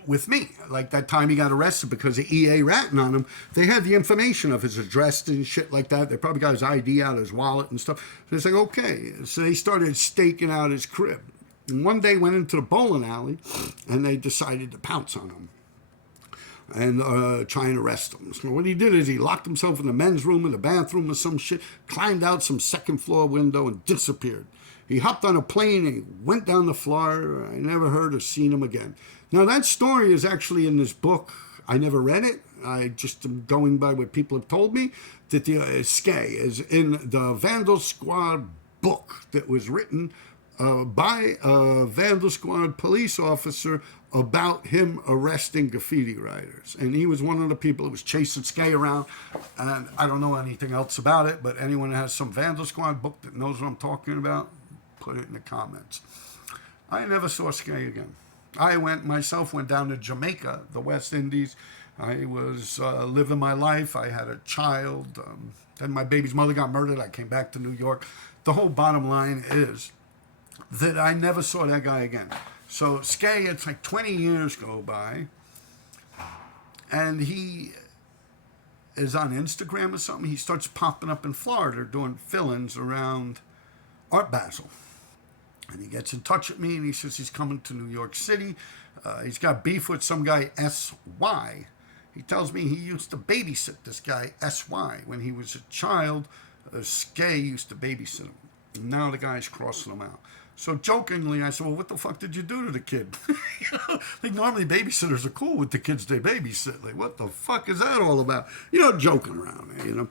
with me. Like that time he got arrested because of EA ratting on him. They had the information of his address and shit like that. They probably got his ID out of his wallet and stuff. So it's like, okay. So they started staking out his crib. And one day went into the bowling alley and they decided to pounce on him. and try and arrest him. So what he did is he locked himself in the men's room, in the bathroom or some shit, climbed out some second floor window and disappeared. He hopped on a plane and he went down to Florida. I never heard or seen him again. Now that story is actually in this book. I never read it. I just am going by what people have told me, that the Skay is in the Vandal Squad book that was written by a Vandal Squad police officer about him arresting graffiti writers. And he was one of the people who was chasing Skay around. And I don't know anything else about it, but anyone that has some Vandal Squad book that knows what I'm talking about, put it in the comments. I never saw Skay again. I went down to Jamaica, the West Indies. I was living my life. I had a child. Then my baby's mother got murdered. I came back to New York. The whole bottom line is that I never saw that guy again. So Skay, it's like 20 years go by, and he is on Instagram or something. He starts popping up in Florida doing fill-ins around Art Basel. And he gets in touch with me, and he says he's coming to New York City. He's got beef with some guy, S.Y. He tells me he used to babysit this guy, S.Y. When he was a child, Skay used to babysit him. And now the guy's crossing him out. So jokingly, I said, well, what the fuck did you do to the kid? Like normally babysitters are cool with the kids they babysit. Like, what the fuck is that all about? Joking around,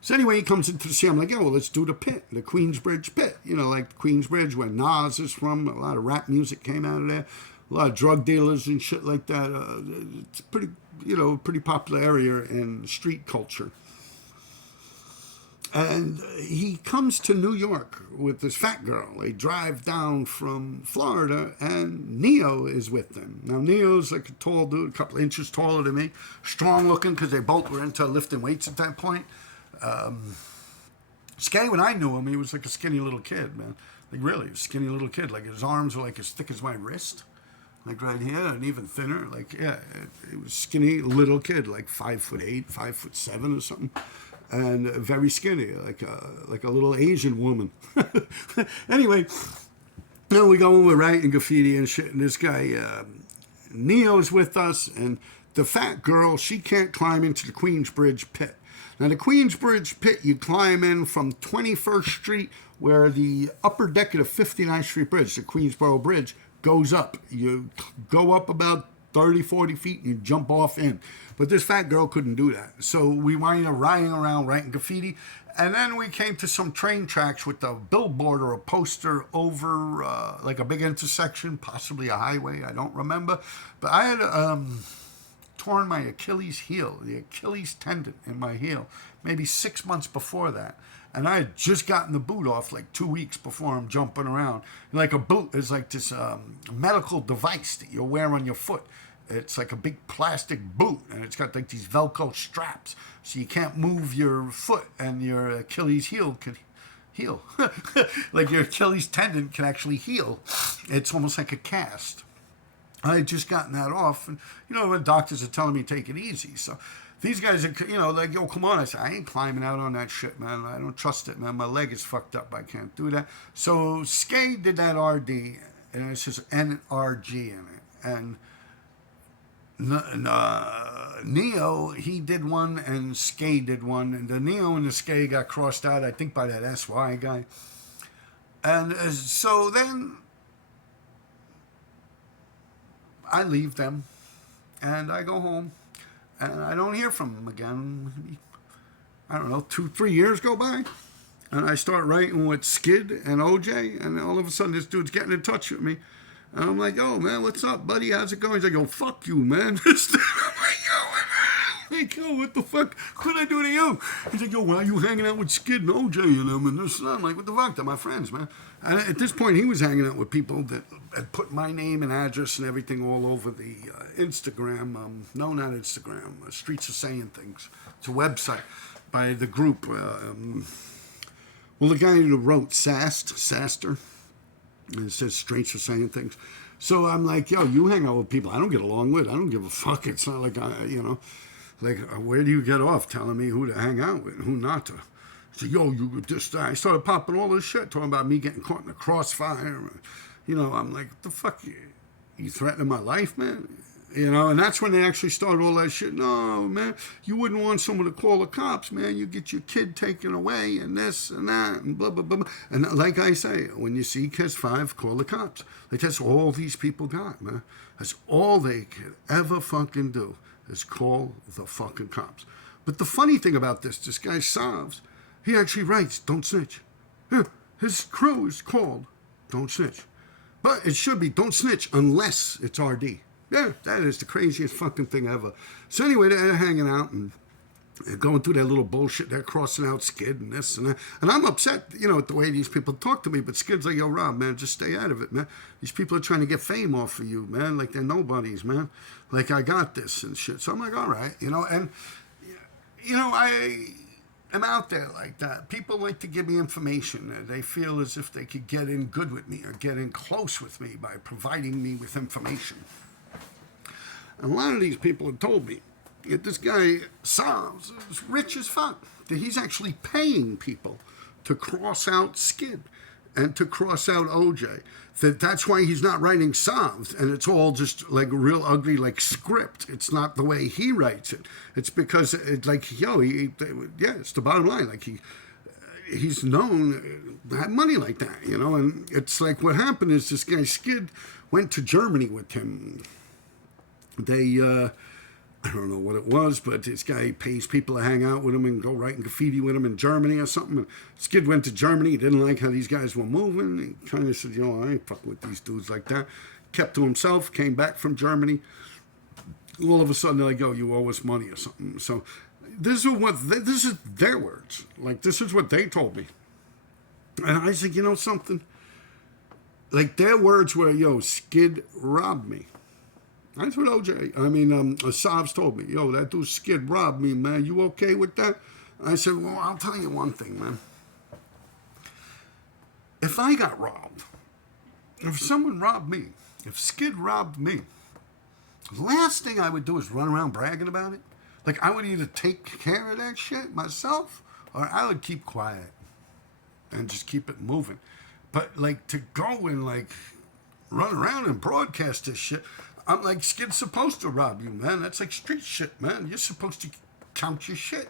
So anyway, he comes into the scene. I'm like, well, let's do the pit, the Queensbridge pit. Like Queensbridge, where Nas is from. A lot of rap music came out of there. A lot of drug dealers and shit like that. It's pretty, pretty popular area in street culture. And he comes to New York with this fat girl. They drive down from Florida, and Neo is with them. Now, Neo's like a tall dude, a couple inches taller than me, strong looking, because they both were into lifting weights at that point. Skay, when I knew him, he was like a skinny little kid, man. Like, really, a skinny little kid. Like, his arms were like as thick as my wrist, like right here, and even thinner. Like, yeah, it was skinny little kid, like 5'8", 5'7" or something. And very skinny, like a little Asian woman. Anyway, now we go and we're writing graffiti and shit, and this guy, Neo's with us, and the fat girl, she can't climb into the Queensbridge pit. Now, the Queensbridge pit, you climb in from 21st Street, where the upper deck of the 59th Street Bridge, the Queensboro Bridge, goes up. You go up about 30, 40 feet, and you jump off in. But this fat girl couldn't do that. So we wind up riding around, writing graffiti. And then we came to some train tracks with a billboard or a poster over like a big intersection, possibly a highway, I don't remember. But I had torn my Achilles heel, the Achilles tendon in my heel, maybe 6 months before that. And I had just gotten the boot off like 2 weeks before I'm jumping around. Like a boot is like this medical device that you wear on your foot. It's like a big plastic boot, and it's got like these Velcro straps, so you can't move your foot, and your Achilles heel can heal. Like your Achilles tendon can actually heal. It's almost like a cast. I had just gotten that off, and the doctors are telling me take it easy. So these guys are, like, yo, come on. I said, I ain't climbing out on that shit, man. I don't trust it, man. My leg is fucked up. I can't do that. So Skay did that RD, and it says NRG in it, and Neo, he did one, and Skay did one, and the Neo and the Skay got crossed out, I think, by that SY guy. And so then I leave them, and I go home, and I don't hear from them again. I don't know, 2-3 years go by, and I start writing with Skid and OJ, and all of a sudden this dude's getting in touch with me. And I'm like, oh, man, what's up, buddy? How's it going? He's like, yo, fuck you, man. I'm like, yo, what the fuck? What did I do to you? He's like, yo, why are you hanging out with Skid and OJ and them and this and that? I'm like, what the fuck? They're my friends, man. And at this point, he was hanging out with people that had put my name and address and everything all over the Instagram. No, not Instagram. Streets of Saying Things. It's a website by the group. Well, the guy who wrote Saster. And it says Streets of Saying Things. So I'm like, yo, you hang out with people I don't get along with. I don't give a fuck. It's not like, where do you get off telling me who to hang out with and who not to? So, yo, you just, I started popping all this shit, talking about me getting caught in a crossfire. I'm like, what the fuck? You threatening my life, man? You know, and that's when they actually started all that shit. No, man, you wouldn't want someone to call the cops, man. You get your kid taken away and this and that and blah, blah, blah, blah. And like I say, when you see Kids 5, call the cops. Like, that's all these people got, man. That's all they could ever fucking do is call the fucking cops. But the funny thing about this guy Savs, he actually writes, don't snitch. Yeah, his crew is called, don't snitch. But it should be, don't snitch unless it's RD. Yeah, that is the craziest fucking thing ever. So anyway, they're hanging out and going through their little bullshit. They're crossing out Skid and this and that. And I'm upset, you know, at the way these people talk to me. But Skid's like, yo, Rob, man, just stay out of it, man. These people are trying to get fame off of you, man. Like they're nobodies, man. Like I got this and shit. So I'm like, all right, you know. And, you know, I'm out there like that. People like to give me information. They feel as if they could get in good with me or get in close with me by providing me with information. And a lot of these people have told me that this guy, Savs, is rich as fuck. That he's actually paying people to cross out Skid and to cross out OJ. That's why he's not writing Savs. And it's all just like real ugly, like script. It's not the way he writes it. It's because, it's like, yo, it's the bottom line. Like he's known to have money like that, you know. And it's like what happened is this guy Skid went to Germany with him. They, I don't know what it was, but this guy pays people to hang out with him and go writing graffiti with him in Germany or something. And Skid went to Germany. He didn't like how these guys were moving. He kind of said, you know, I ain't fucking with these dudes like that. Kept to himself, came back from Germany. All of a sudden, they're like, yo, you owe us money or something. So this is their words. Like, this is what they told me. And I said, you know something? Like, their words were, yo, Skid robbed me. That's what Savs told me. Yo, that dude Skid robbed me, man. You okay with that? I said, well, I'll tell you one thing, man. If I got robbed, if someone robbed me, if Skid robbed me, the last thing I would do is run around bragging about it. Like, I would either take care of that shit myself or I would keep quiet and just keep it moving. But, like, to go and, like, run around and broadcast this shit, I'm like, Skid's supposed to rob you, man. That's like street shit, man. You're supposed to count your shit.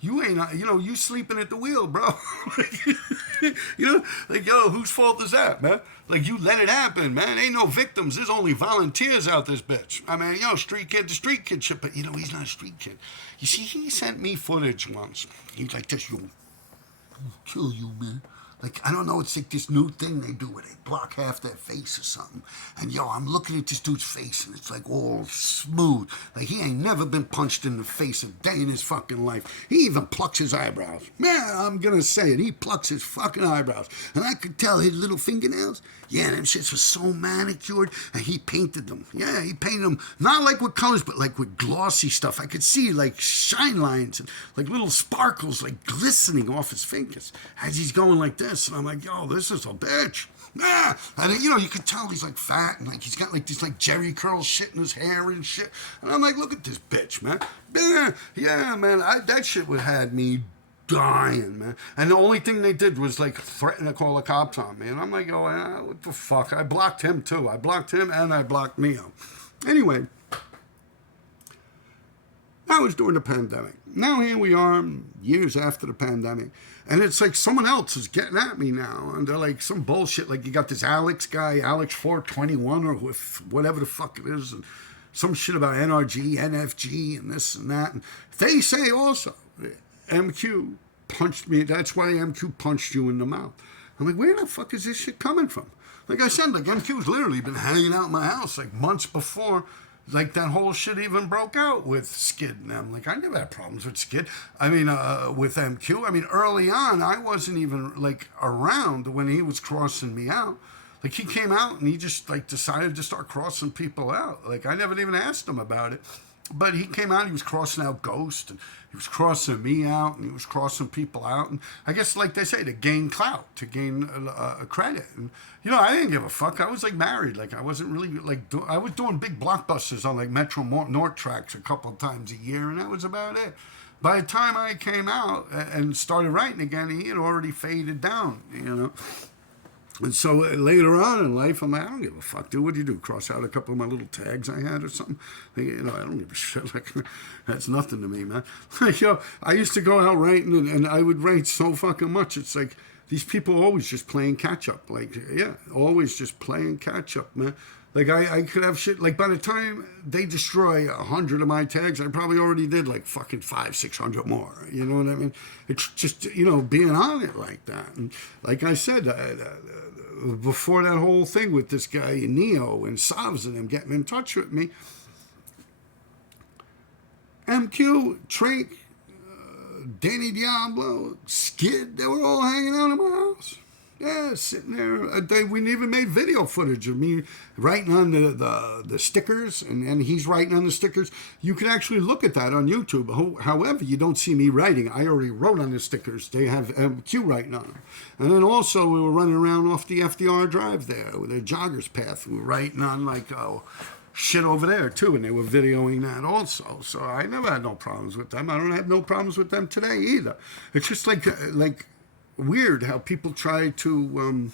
You ain't, you know, you sleeping at the wheel, bro. You know, like, yo, whose fault is that, man? Like, you let it happen, man. Ain't no victims. There's only volunteers out this bitch. I mean, yo, street kid, the street kid shit. But, you know, he's not a street kid. You see, he sent me footage once. He's like, this, yo, I'll kill you, man. Like, I don't know, it's like this new thing they do where they block half their face or something. And, yo, I'm looking at this dude's face, and it's, like, all smooth. Like, he ain't never been punched in the face a day in his fucking life. He even plucks his eyebrows. Man, I'm gonna say it. He plucks his fucking eyebrows. And I could tell his little fingernails, yeah, them shits were so manicured, and he painted them. Yeah, he painted them, not like with colors, but, like, with glossy stuff. I could see, like, shine lines and, like, little sparkles, like, glistening off his fingers as he's going like this. And I'm like, yo, this is a bitch. Ah! And, you know, you could tell he's, like, fat and, like, he's got, like, this, like, Jerry curl shit in his hair and shit. And I'm like, look at this bitch, man. Yeah, man, that shit would had me dying, man. And the only thing they did was, like, threaten to call the cops on me. And I'm like, oh, what the fuck? I blocked him, too. I blocked him and I blocked Neo. Anyway, that was during the pandemic. Now here we are, years after the pandemic. And it's like someone else is getting at me now. And they're like some bullshit. Like you got this Alex guy, Alex 421 or with whatever the fuck it is. And some shit about NRG, NFG and this and that. And they say also, MQ punched me. That's why MQ punched you in the mouth. I'm like, where the fuck is this shit coming from? Like I said, like MQ's literally been hanging out in my house like months before like that whole shit even broke out with Skid and them. Like I never had problems with Skid. I mean, with MQ. I mean, early on, I wasn't even like around when he was crossing me out. Like he came out and he just like decided to start crossing people out. Like I never even asked him about it. But he came out, he was crossing out Ghost, and he was crossing me out, and he was crossing people out. And I guess, like they say, to gain clout, to gain a credit. And, you know, I didn't give a fuck. I was, like, married. Like, I wasn't really, like, I was doing big blockbusters on, like, Metro North tracks a couple of times a year, and that was about it. By the time I came out and started writing again, he had already faded down, you know. And so later on in life, I'm like, I don't give a fuck, dude. What do you do? Cross out a couple of my little tags I had or something? You know, I don't give a shit. Like, that's nothing to me, man. Like, you know, I used to go out writing, and I would write so fucking much. It's like these people always just playing catch up. Like, yeah, always just playing catch up, man. Like, I could have shit. Like, by the time they destroy 100 of my tags, I probably already did like fucking 500-600 more. You know what I mean? It's just, you know, being on it like that. And like I said, before that whole thing with this guy Neo and Savs and them getting in touch with me, MQ, Trank, Danny Diablo, Skid, they were all hanging out in my house. Yeah, sitting there. We even made video footage of me writing on the stickers, and he's writing on the stickers. You can actually look at that on YouTube. However, you don't see me writing. I already wrote on the stickers. They have MQ writing on them. And then also we were running around off the FDR Drive there with a jogger's path. We were writing on like shit over there too, and they were videoing that also. So I never had no problems with them. I don't have no problems with them today either. It's just like weird how people try to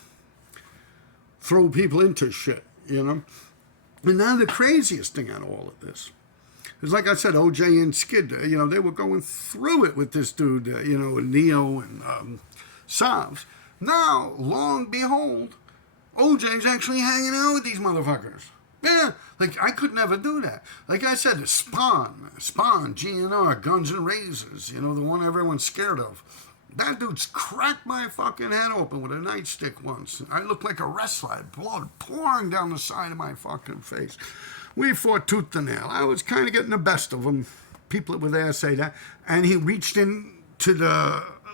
throw people into shit, you know. And now the craziest thing out of all of this is, like I said, OJ and Skid, you know, they were going through it with this dude, you know, Neo and Savs. Now, lo and behold, OJ's actually hanging out with these motherfuckers. Yeah, like I could never do that. Like I said, Spawn, GNR, Guns and Razors, you know, the one everyone's scared of. That dude's cracked my fucking head open with a nightstick once. I looked like a wrestler. I had blood pouring down the side of my fucking face. We fought tooth and nail. I was kind of getting the best of him. People that were there say that. And he reached in to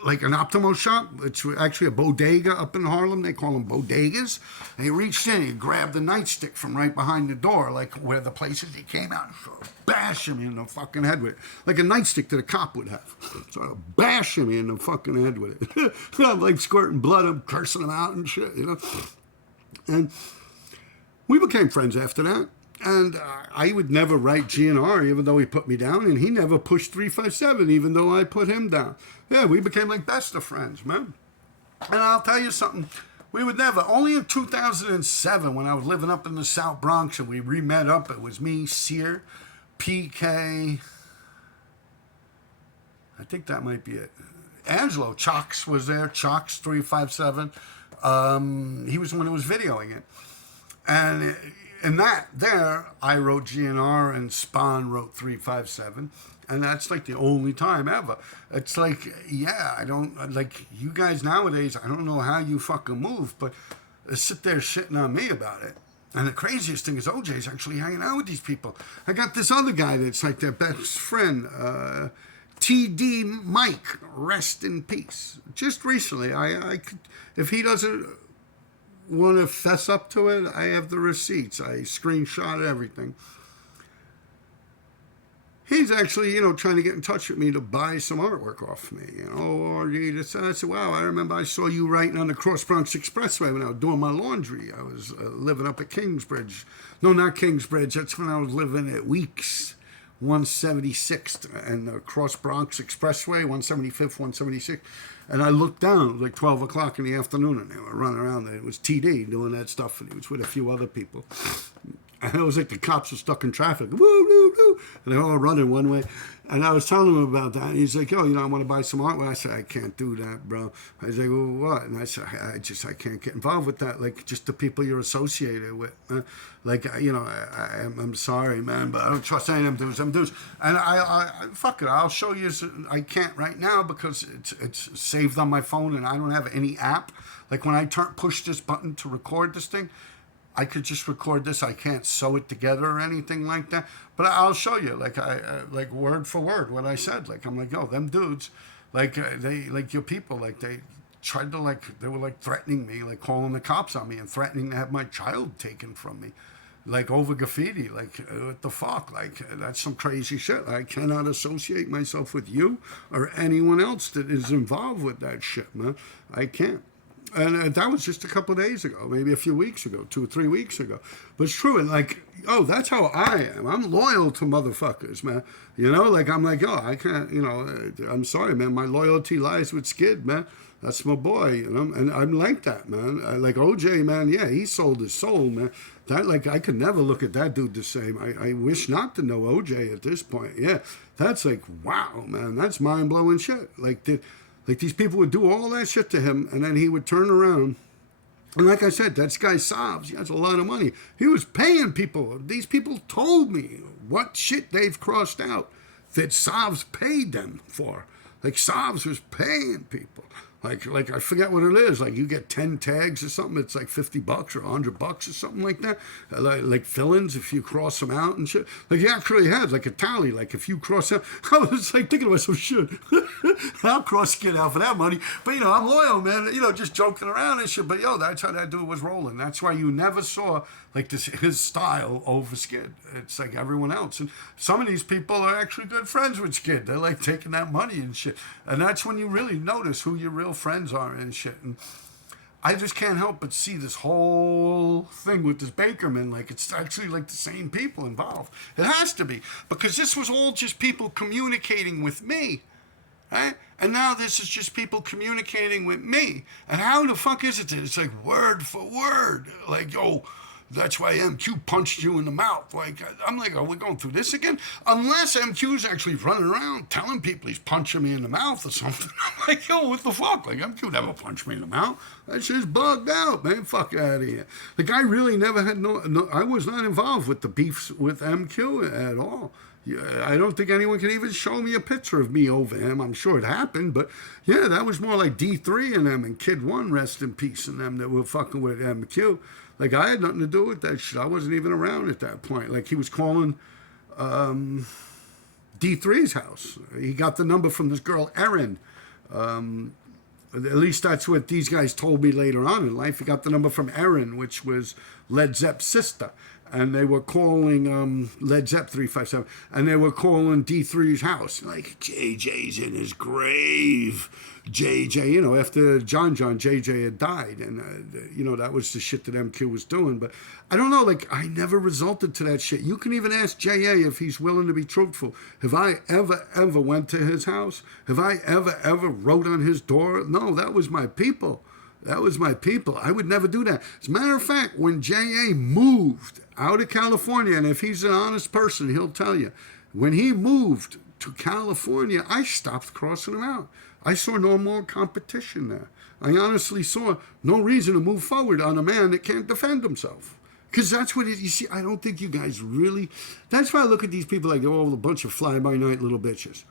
like an Optimo shop. It's actually a bodega up in Harlem. They call them bodegas. And he reached in, he grabbed the nightstick from right behind the door, like where the places he came out, and sort of bash him in the fucking head with it. Like a nightstick that a cop would have. Sort of bash him in the fucking head with it. I'm like squirting blood, I'm cursing him out and shit, you know. And we became friends after that. And I would never write GNR, even though he put me down, and he never pushed 357, even though I put him down. Yeah, we became like best of friends, man. And I'll tell you something, we would never, only in 2007, when I was living up in the South Bronx, and we re-met up, it was me, Sear, PK, I think that might be it. Angelo, Chalks was there, Chalks 357. He was the one who was videoing it. And in that, there, I wrote GNR and Spawn wrote 357. And that's like the only time ever. It's like, yeah, I don't, like, you guys nowadays, I don't know how you fucking move, but sit there shitting on me about it. And the craziest thing is OJ's actually hanging out with these people. I got this other guy that's like their best friend, TD Mike, rest in peace. Just recently, I could, if he doesn't want to fess up to it, I have the receipts. I screenshot everything. He's actually, you know, trying to get in touch with me to buy some artwork off me, you know. Or I said, wow, I remember I saw you writing on the Cross Bronx Expressway when I was doing my laundry. I was living up at Kingsbridge. No, not Kingsbridge. That's when I was living at Weeks, 176th, and the Cross Bronx Expressway, 175th, 176th. And I looked down, it was like 12 o'clock in the afternoon, and they were running around there. It was TD doing that stuff, and he was with a few other people. And it was like the cops were stuck in traffic. Woo, woo, woo. And they're all running one way. And I was telling him about that. And he's like, oh, you know, I want to buy some artwork. I said, I can't do that, bro. I was like, well, what? And I said, I can't get involved with that. Like, just the people you're associated with. Like, you know, I'm sorry, man, but I don't trust any of them dudes. And I fuck it, I'll show you. I can't right now because it's saved on my phone and I don't have any app. Like, when I push this button to record this thing, I could just record this. I can't sew it together or anything like that. But I'll show you, like like word for word, what I said. Like, I'm like, oh, them dudes, like they, like your people, like they tried to, like, they were like threatening me, like calling the cops on me and threatening to have my child taken from me, like over graffiti. Like, what the fuck? Like, that's some crazy shit. I cannot associate myself with you or anyone else that is involved with that shit, man. I can't. And that was just a couple of days ago, maybe a few weeks ago, 2 or 3 weeks ago. But it's true. And like, oh, that's how I am. I'm loyal to motherfuckers, man. You know, like I'm like, oh, I can't, you know, I'm sorry, man. My loyalty lies with Skid, man. That's my boy, you know, and I'm like that, man. Like OJ, man, yeah, he sold his soul, man. That, like, I could never look at that dude the same. I wish not to know OJ at this point. Yeah, that's like, wow, man, that's mind blowing shit. Like these people would do all that shit to him, and then he would turn around. And like I said, that guy Sobs, he has a lot of money. He was paying people. These people told me what shit they've crossed out that Sobs paid them for. Like Sobs was paying people. Like I forget what it is. Like you get 10 tags or something. It's like $50 or $100 or something like that. Like fill-ins if you cross them out and shit. Like he actually had like a tally. Like if you cross out, I was like thinking to myself, shit, I'll cross Skid out for that money. But you know, I'm loyal, man. You know, just joking around and shit. But yo, that's how that dude was rolling. That's why you never saw like this his style over Skid. It's like everyone else. And some of these people are actually good friends with Skid. They're like taking that money and shit. And that's when you really notice who your real friends are and shit. And I just can't help but see this whole thing with this Bakerman, like it's actually like the same people involved. It has to be, because this was all just people communicating with me, right? And now this is just people communicating with me. And how the fuck is it that it's like word for word? Like, yo, that's why MQ punched you in the mouth. Like, I'm like, are we going through this again? Unless MQ's actually running around telling people he's punching me in the mouth or something. I'm like, yo, what the fuck? Like, MQ never punched me in the mouth. That shit's bugged out, man. Fuck out of here. The guy really never had no, I was not involved with the beefs with MQ at all. Yeah, I don't think anyone can even show me a picture of me over him. I'm sure it happened, but yeah, that was more like D3 and them and Kid One, rest in peace, and them that were fucking with MQ. Like, I had nothing to do with that shit. I wasn't even around at that point. Like, he was calling D3's house. He got the number from this girl, Erin. At least that's what these guys told me later on in life. He got the number from Erin, which was Led Zepp's sister. And they were calling Led Zepp 357. And they were calling D3's house. Like, JJ's in his grave. JJ, you know, after John, JJ had died. And, you know, that was the shit that MQ was doing. But I don't know, like, I never resulted to that shit. You can even ask JA if he's willing to be truthful. Have I ever went to his house? Have I ever wrote on his door? No, that was my people. That was my people. I would never do that. As a matter of fact, when J.A. moved out of California, and if he's an honest person, he'll tell you, when he moved to California, I stopped crossing him out. I saw no more competition there. I honestly saw no reason to move forward on a man that can't defend himself. Because that's what it, you see, I don't think you guys really, that's why I look at these people like, oh, a bunch of fly-by-night little bitches.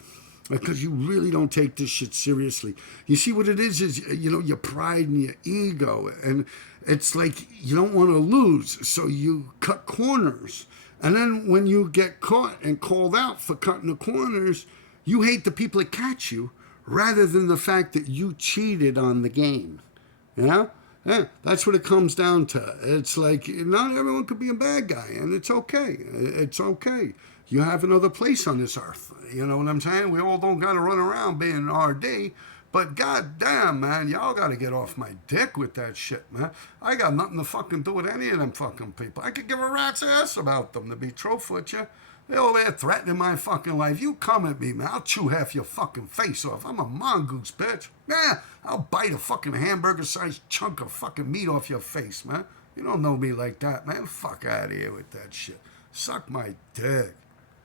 Because you really don't take this shit seriously. You see what it is, you know, your pride and your ego. And it's like you don't want to lose, so you cut corners. And then when you get caught and called out for cutting the corners, you hate the people that catch you rather than the fact that you cheated on the game. You know? Yeah, that's what it comes down to. It's like not everyone could be a bad guy, and it's okay. It's okay. You have another place on this earth. You know what I'm saying? We all don't got to run around being RD. But goddamn, man, y'all got to get off my dick with that shit, man. I got nothing to fucking do with any of them fucking people. I could give a rat's ass about them, to be truthful with you. They're all there threatening my fucking life. You come at me, man. I'll chew half your fucking face off. I'm a mongoose, bitch. Yeah, I'll bite a fucking hamburger-sized chunk of fucking meat off your face, man. You don't know me like that, man. Fuck out of here with that shit. Suck my dick.